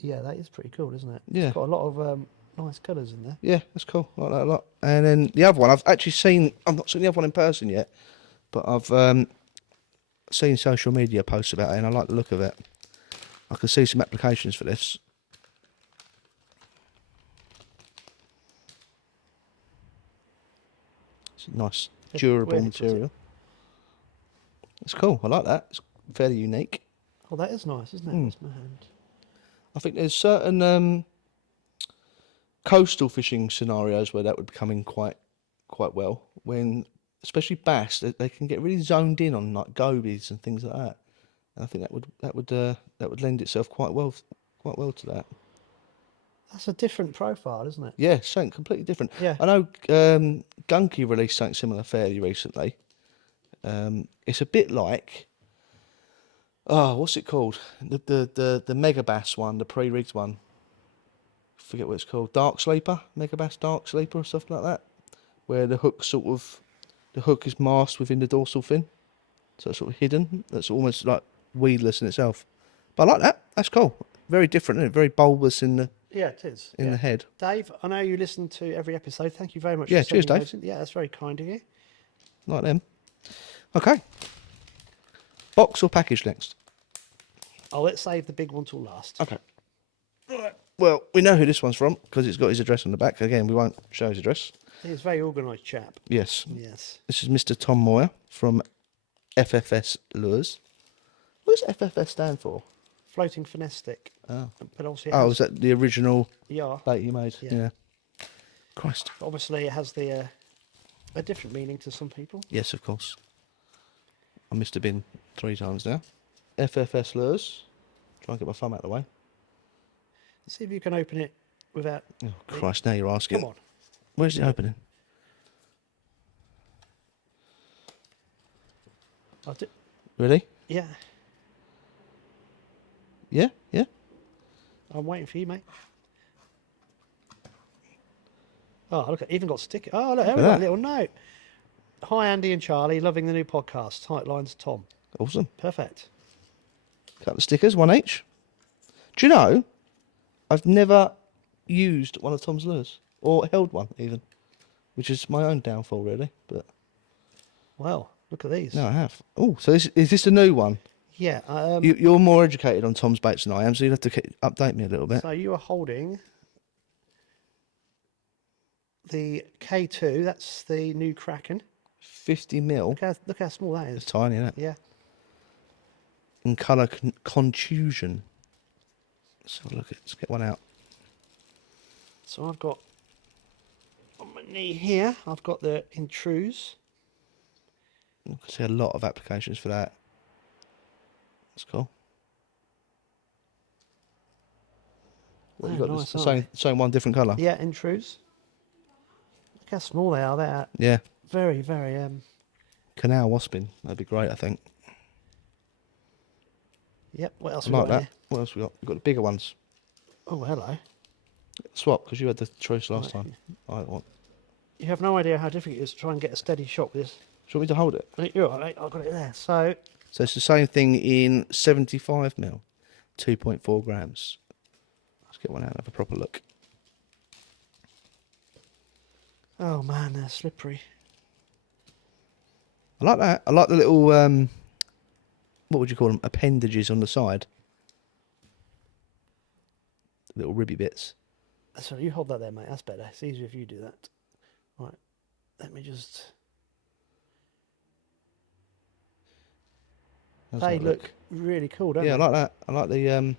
Yeah, that is pretty cool, isn't it? Yeah. It's got a lot of nice colours in there. Yeah, that's cool. I like that a lot. And then the other one, I've not seen the other one in person yet, but I've seen social media posts about it, and I like the look of it. I can see some applications for this. It's a nice, durable Where did you put it? material. It's cool. I like that. It's fairly unique. Oh, that is nice, isn't it? That's my hand. I think there's certain coastal fishing scenarios where that would come in quite well. When especially bass, they can get really zoned in on like gobies and things like that. And I think that would lend itself quite well to that. That's a different profile, isn't it? Yeah, something completely different. Yeah. I know Gunky released something similar fairly recently. It's a bit like, what's it called? The Mega Bass one, the pre-rigged one. Forget what it's called. Dark Sleeper, Mega Bass Dark Sleeper or something like that, where the hook is masked within the dorsal fin, so it's sort of hidden. That's almost like weedless in itself. But I like that. That's cool. Very different, isn't it? Very bulbous in the Yeah, it is. the head. Dave, I know you listen to every episode. Thank you very much. Yeah, for cheers, sending Dave. those in. Yeah, that's very kind of you. Like them. Okay. Box or package next? Oh, let's save the big one till last. Okay. Right. Well, we know who this one's from because it's got his address on the back. Again, we won't show his address. He's a very organised chap. Yes. Yes. This is Mr. Tom Moyer from FFS Lures. What does FFS stand for? Floating finesse stick. Oh. But obviously, Is that the original yeah. bait you made? Yeah. Christ. Obviously, it has the a different meaning to some people. Yes, of course. I missed a bin 3 times now. FFS Lures. Try and get my thumb out of the way. See if you can open it without. Oh, Christ, now you're asking. Come on. Where's it opening? Really? Yeah. Yeah? Yeah? I'm waiting for you, mate. Oh, look, it even got sticker. Oh, look, there we at got a that. little note. Hi, Andy and Charlie, loving the new podcast. Tight lines, Tom. Awesome. Perfect. Couple of stickers, 1 each. Do you know, I've never used one of Tom's lures, or held one even, which is my own downfall really, but Well, look at these. no, I have. Oh, so is this a new one? Yeah. You're more educated on Tom's baits than I am, so you'll have to update me a little bit. So you are holding the K2. That's the new Kraken. 50 mil. Look how small that is. It's tiny, isn't it? Yeah. In colour contusion. Let's have a look. Let's get one out. So I've got on my knee here. I've got the Intruse. I can see a lot of applications for that. That's cool. What you Oh, got? nice, The aren't same one, different colour. Yeah, Intruse. Look how small they are. They're Yeah. very, very. Canal waspin. That'd be great, I think. Yep. What else I we got like that. here? What else we got? We've got the bigger ones. Oh, hello. Swap, because you had the choice last Right. time. I want. You have no idea how difficult it is to try and get a steady shot with this. Do you want me to hold it? Mate, you're all right, mate. I've got it there. So, So it's the same thing in 75 mil, 2.4 grams. Let's get one out and have a proper look. oh man, they're slippery. I like that. I like the little, what would you call them? Appendages on the side. Little ribby bits. So you hold that there, mate. That's better. It's easier if you do that. Right. Let me just. How's They that look really cool, don't Yeah, I they? like that. I like the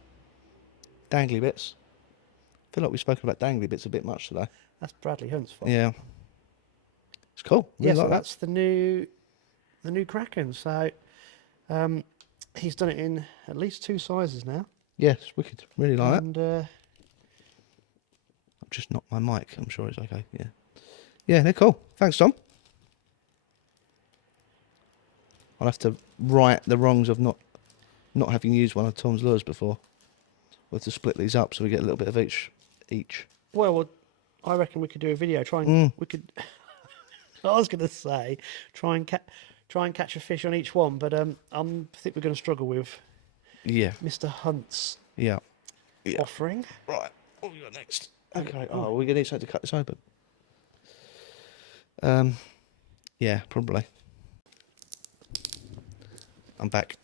dangly bits. I feel like we've spoken about dangly bits a bit much today. That's Bradley Hunt's fault. Yeah. It's cool. Really Yeah, so like that. that's the new Kraken. So he's done it in at least 2 sizes now. Yes, wicked. Really like that. And I've just knocked my mic. I'm sure it's okay. Yeah. Yeah, they're cool. Thanks, Tom. I'll have to right the wrongs of not having used one of Tom's lures before. We'll have to split these up so we get a little bit of each. well, I reckon we could do a video. We could. I was going to say try and catch a fish on each one, but I think we're going to struggle with Yeah. Mr. Hunt's Yeah. offering. Right. What have we got next? Okay. Oh, we're going to need something to cut this open. Yeah, probably. I'm back.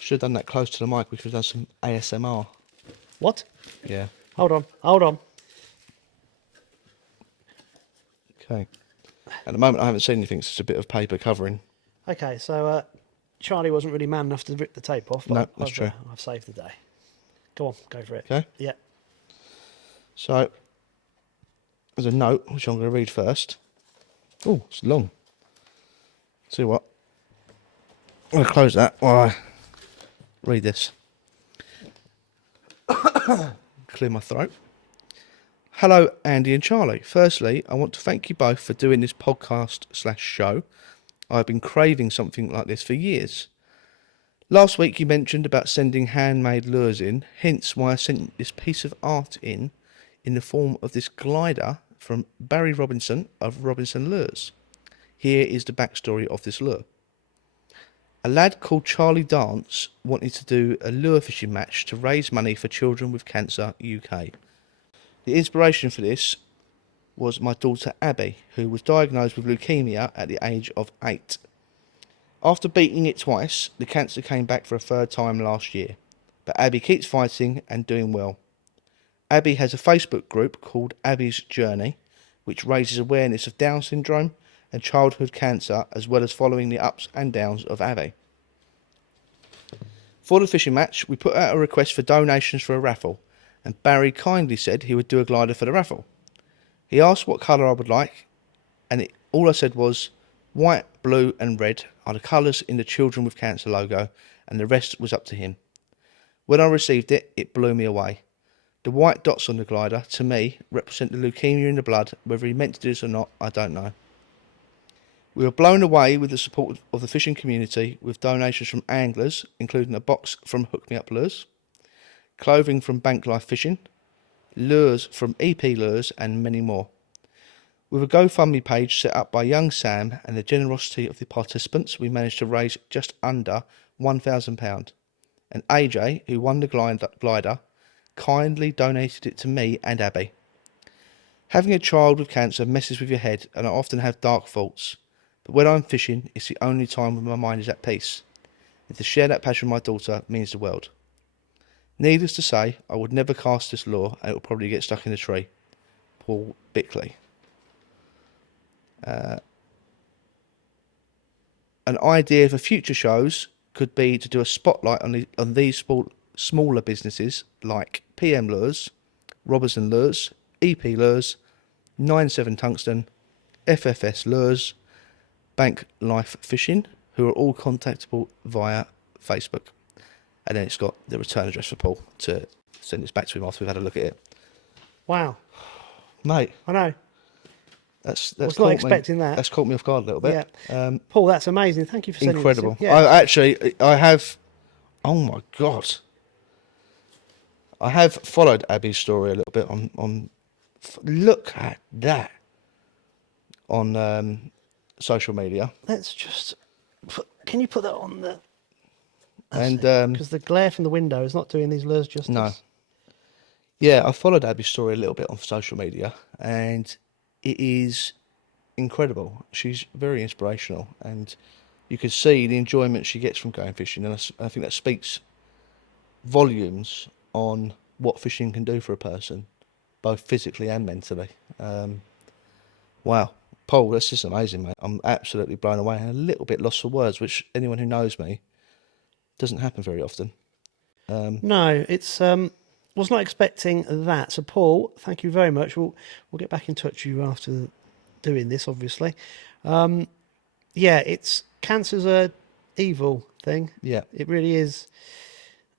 Should have done that close to the mic. We should have done some ASMR. What? Yeah. Hold on. Okay. At the moment, I haven't seen anything. It's just a bit of paper covering. Okay, so Charlie wasn't really man enough to rip the tape off, but No, that's true. I've saved the day. Go on, go for it. Okay. Yeah. So, there's a note, which I'm going to read first. Oh, it's long. See what? I'm going to close that while I read this. Clear my throat. Hello, Andy and Charlie. Firstly, I want to thank you both for doing this podcast/show. I've been craving something like this for years. Last week you mentioned about sending handmade lures in, hence why I sent this piece of art in the form of this glider from Barry Robinson of Robinson Lures. Here is the backstory of this lure. A lad called Charlie Dance wanted to do a lure fishing match to raise money for Children with Cancer UK. The inspiration for this was my daughter Abby, who was diagnosed with leukemia at the age of 8. After beating it twice, the cancer came back for a third time last year, but Abby keeps fighting and doing well. Abby has a Facebook group called Abby's Journey, which raises awareness of Down syndrome and childhood cancer, as well as following the ups and downs of Abby. For the fishing match, we put out a request for donations for a raffle, and Barry kindly said he would do a glider for the raffle. He asked what colour I would like, and all I said was, white, blue and red are the colours in the Children with Cancer logo, and the rest was up to him. When I received it, it blew me away. The white dots on the glider, to me, represent the leukemia in the blood. Whether he meant to do this or not, I don't know. We were blown away with the support of the fishing community, with donations from anglers, including a box from Hook Me Up Lures, clothing from Bank Life Fishing, lures from EP Lures, and many more. With a GoFundMe page set up by young Sam and the generosity of the participants, we managed to raise just under £1,000. And AJ, who won the glider, kindly donated it to me and Abby. Having a child with cancer messes with your head, and I often have dark thoughts. But when I'm fishing, it's the only time when my mind is at peace. And to share that passion with my daughter means the world. Needless to say, I would never cast this lure, and it will probably get stuck in a tree. Paul Bickley. An idea for future shows could be to do a spotlight on these smaller businesses like PM Lures, Robinson Lures, EP Lures, 97 Tungsten, FFS Lures, Bank Life Fishing, who are all contactable via Facebook. And then it's got the return address for Paul to send this back to him after we've had a look at it. Wow. Mate. I know. That's I was not expecting that. That's caught me off guard a little bit. Yeah. Paul, that's amazing. Thank you for sending Incredible. this in. Yeah. I have, oh my God. I have followed Abby's story a little bit on look at that on social media. Let's just, can you put that on the, And because the glare from the window is not doing these lures justice. No. Yeah, I followed Abby's story a little bit on social media, and it is incredible. She's very inspirational, and you can see the enjoyment she gets from going fishing, and I think that speaks volumes on what fishing can do for a person, both physically and mentally. Wow. Paul, that's just amazing, mate. I'm absolutely blown away and a little bit lost for words, which anyone who knows me doesn't happen very often. No, it's was not expecting that. So, Paul, thank you very much. We'll get back in touch with you after doing this, obviously. Yeah, it's cancer's a evil thing. Yeah. It really is,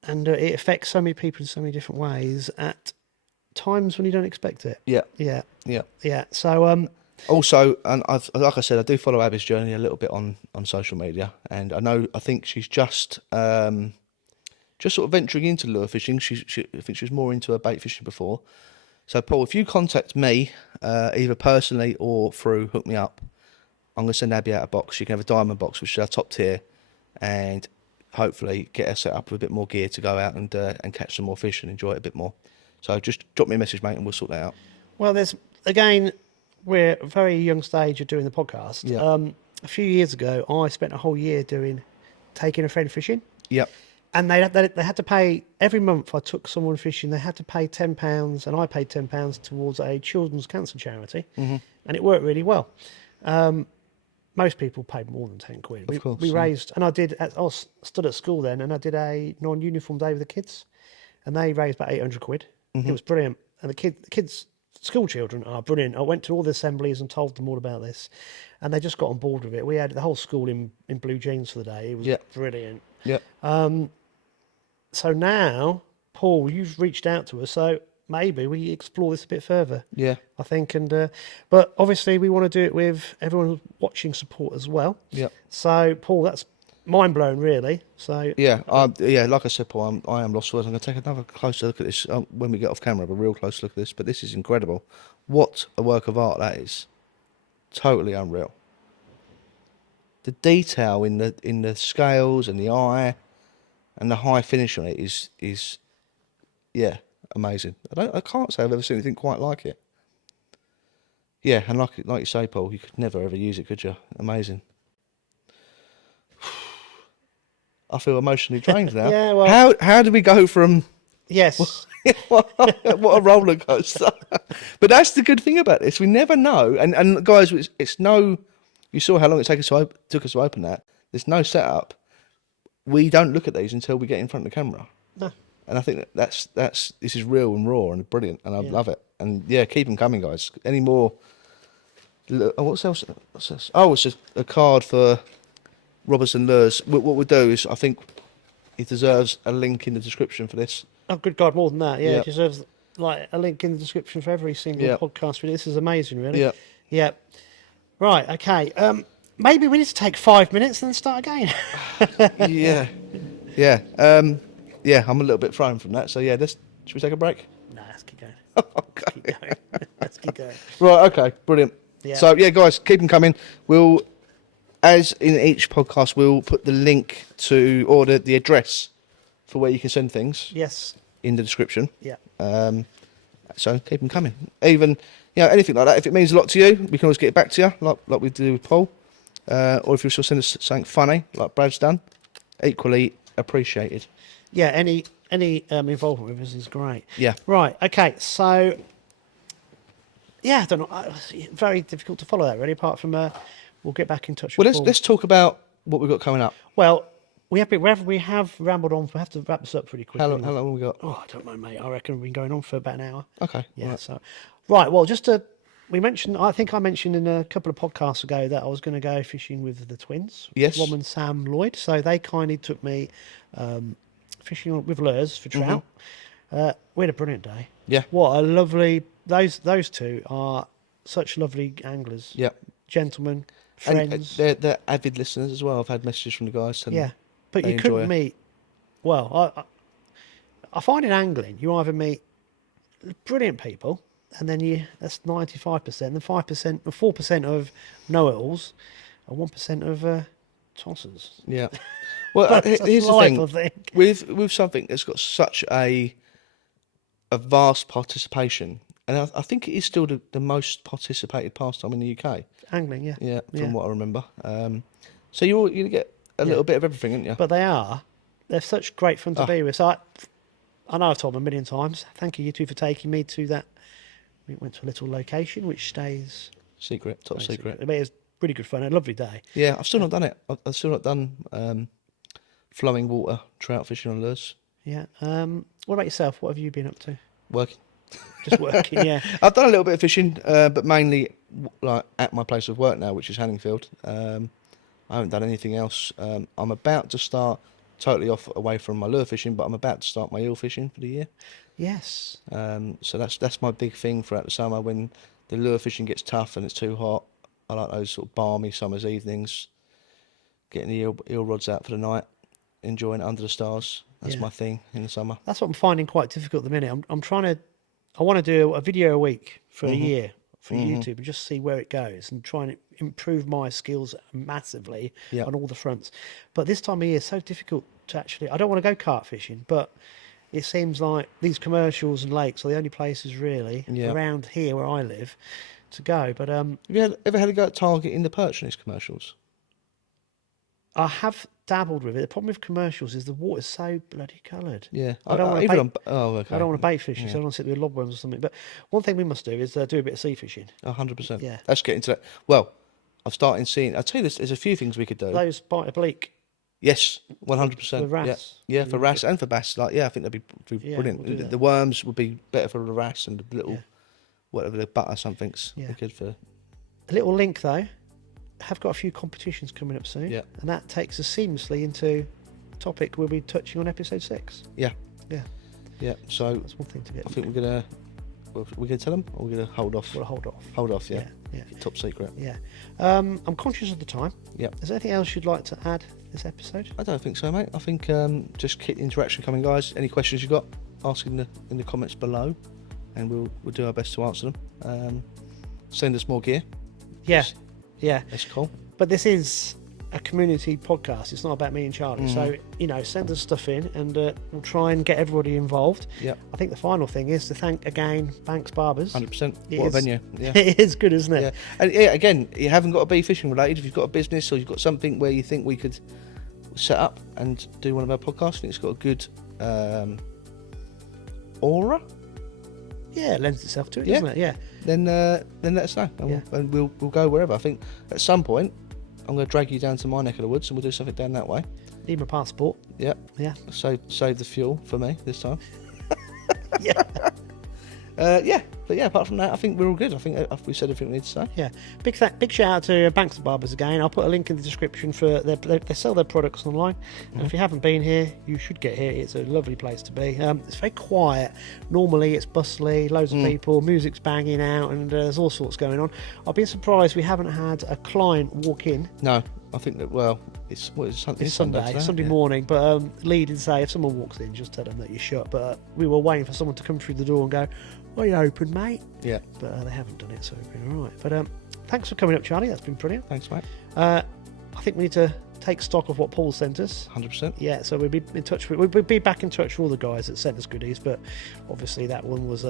and it affects so many people in so many different ways at times when you don't expect it. Yeah. Yeah. Yeah. Yeah. So, also, and like I said, I do follow Abby's journey a little bit on social media, and I think she's just sort of venturing into lure fishing. I think she was more into her bait fishing before. So, Paul, if you contact me, either personally or through Hook Me Up, I'm going to send Abby out a box. She can have a diamond box, which is our top tier, and hopefully get her set up with a bit more gear to go out and catch some more fish and enjoy it a bit more. So just drop me a message, mate, and we'll sort that out. well, again, we're a very young stage of doing the podcast. Yeah. A few years ago, I spent a whole year taking a friend fishing. Yep. And they had to pay every month. I took someone fishing. They had to pay £10, and I paid £10 towards a children's cancer charity, and it worked really well. Most people paid more than £10. Of course, we yeah. raised, and I was stood at school then, and I did a non-uniform day with the kids, and they raised about £800. It was brilliant, and the kids, school children are brilliant. I went to all the assemblies and told them all about this, and they just got on board with it. We had the whole school in blue jeans for the day. It was brilliant. Yeah. So now, Paul, you've reached out to us, so maybe we explore this a bit further. Yeah. I think, but obviously we want to do it with everyone watching support as well. Yeah. So, Paul, that's mind blowing, really. So Yeah. Like I said, Paul, I am lost for words. I'm going to take another closer look at this when we get off camera. Have a real close look at this. But this is incredible. What a work of art that is. Totally unreal. The detail in the scales and the eye, and the high finish on it is amazing. I can't say I've ever seen anything quite like it. Yeah, and like you say, Paul, you could never ever use it, could you? Amazing. I feel emotionally drained now. Yeah, well, how do we go from yes, what a roller coaster? But that's the good thing about this. We never know. And guys, it's no. You saw how long it took us to open that. There's no setup. We don't look at these until we get in front of the camera. no, And I think that's this is real and raw and brilliant, and I love it. And yeah, keep them coming, guys. Any more? What's else? What's this? Oh, it's just a card for Robertson Lures. What we'll do is, I think he deserves a link in the description for this. oh, good God, more than that. Yeah, Yeah. it deserves like a link in the description for every single Yeah. podcast. This is amazing, really. Yeah. Yeah. Right. Okay. Maybe we need to take 5 minutes and then start again. Yeah. Yeah. I'm a little bit thrown from that. So yeah, should we take a break? No, let's keep going. Okay. Keep going. Let's keep going. Right. Okay. Brilliant. Yeah. So yeah, guys, keep them coming. We'll, as in each podcast, we'll put the link to or the address for where you can send things Yes. in the description. Yeah. So keep them coming. Even anything like that. If it means a lot to you, we can always get it back to you, like we do with Paul. Or if you still send us something funny, like Brad's done, equally appreciated. Yeah. Any involvement with us is great. Yeah. Right. Okay. So. Yeah, I don't know. Very difficult to follow that, really. Apart from, we'll get back in touch with Well, Paul. let's talk about what we've got coming up. Well, we have rambled on. We have to wrap this up pretty quickly. How long have we got? Oh, I don't know, mate. I reckon we've been going on for about an hour. Okay. Yeah. Right. So, right. Well, we mentioned. I think I mentioned in a couple of podcasts ago that I was going to go fishing with the twins. Yes. Rob and Sam Lloyd. So they kindly took me fishing with lures for trout. We had a brilliant day. Yeah. What a lovely. Those two are such lovely anglers. Yeah. Gentlemen, And friends. they're avid listeners as well. I've had messages from the guys. And Yeah, but they you couldn't enjoy it. meet. Well, I find in angling you either meet brilliant people, and then that's 95%, then 5%, or 4% of know-it-alls, and 1% of tossers. Yeah. Well, That's here's the life, thing. I think. With something that's got such a vast participation, and I think it is still the most participated pastime in the UK. Angling, yeah. Yeah, from Yeah. what I remember. So you get a little bit of everything, aren't you? But they're such great fun to be with. So I know I've told them a million times. Thank you two for taking me to that. We went to a little location which stays Secret, top secret. It was really good fun. A lovely day. Yeah, I've still not done it. I've still not done flowing water trout fishing on lures. Yeah. What about yourself? What have you been up to? Working. Just working, yeah. I've done a little bit of fishing, but mainly like at my place of work now, which is Hanningfield. I haven't done anything else. I'm about to start totally off away from my lure fishing, but I'm about to start my eel fishing for the year. Yes. So that's my big thing throughout the summer. When the lure fishing gets tough and it's too hot, I like those sort of balmy summer's evenings, getting the eel rods out for the night, enjoying it under the stars. That's Yeah. my thing in the summer. That's what I'm finding quite difficult at the minute. I want to do a video a week for a year for YouTube and just see where it goes and try and improve my skills massively Yeah. on all the fronts. But this time of year is so difficult to actually. I don't want to go carp fishing, but it seems like these commercials and lakes are the only places really Yeah. around here where I live to go. But Have you ever had a go at targeting the perch in these commercials? I have dabbled with it. The problem with commercials is the water's so bloody coloured. Yeah. I don't want to even bait. on. Oh, okay. I don't want to bait fish, so I don't want to sit with lobworms or something. But one thing we must do is do a bit of sea fishing. 100%. Yeah. Let's get into that. Well, I've started seeing. I'll tell you this. There's a few things we could do. Those bite oblique. Yes, 100%. For wrasse. Yeah, for wrasse and for bass. Like, yeah, I think that'd be Yeah, brilliant. we'll do that. The worms would be better for the wrasse, and the little Yeah. whatever the butter something's Yeah. good for. A little link though. Have got a few competitions coming up soon. Yeah. And that takes us seamlessly into a topic we'll be touching on episode 6. Yeah. Yeah. Yeah. So That's one thing to get. I think we're gonna tell them, or we're gonna hold off. We'll hold off. Hold off. Yeah. Yeah. Top secret. Yeah. I'm conscious of the time. Yeah. Is there anything else you'd like to add this episode? I don't think so, mate. I think just keep the interaction coming, guys. Any questions you got, ask in the comments below, and we'll do our best to answer them. Send us more gear. Yeah. Yeah. That's cool. But this is a community podcast. It's not about me and Charlie. So, send us stuff in and we'll try and get everybody involved. Yeah. I think the final thing is to thank again Banks Barbers. 100%. It What a is- venue. Yeah. It is good, isn't it? Yeah. And yeah, again, you haven't got to be fishing related. If you've got a business or you've got something where you think we could set up and do one of our podcasts, I think it's got a good aura, Yeah, it lends itself to it, Yeah. doesn't it? Yeah. then let us know, and we'll go wherever. I think at some point I'm going to drag you down to my neck of the woods and we'll do something down that way. Need my passport. Yeah. Yeah. Save the fuel for me this time. Yeah. Yeah. But yeah, apart from that, I think we're all good. I think we said everything we need to say. Yeah. Big shout out to Banks Barbers again. I'll put a link in the description for they sell their products online. And if you haven't been here, you should get here. It's a lovely place to be. It's very quiet. Normally it's bustly, loads of people, music's banging out, and there's all sorts going on. I've been surprised we haven't had a client walk in. No, I think that, well, it's Sunday today, It's Sunday yeah. morning, but Lee did say if someone walks in, just tell them that you're shut. But we were waiting for someone to come through the door and go, "Are you open, mate?" Yeah. But they haven't done it, so we've been all right. But thanks for coming up, Charlie. That's been brilliant. Thanks, mate. I think we need to take stock of what Paul sent us. 100%. Yeah, so we'll be in touch we'll be back in touch with all the guys that sent us goodies, but obviously that one was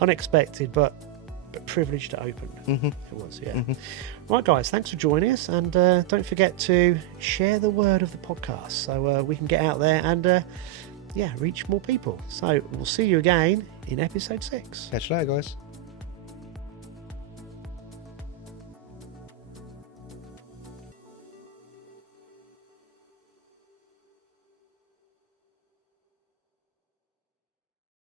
unexpected, but privileged to open. Mm-hmm. It was, yeah. Right, guys, thanks for joining us, and don't forget to share the word of the podcast so we can get out there and reach more people. So we'll see you again in episode 6. Catch you later, guys.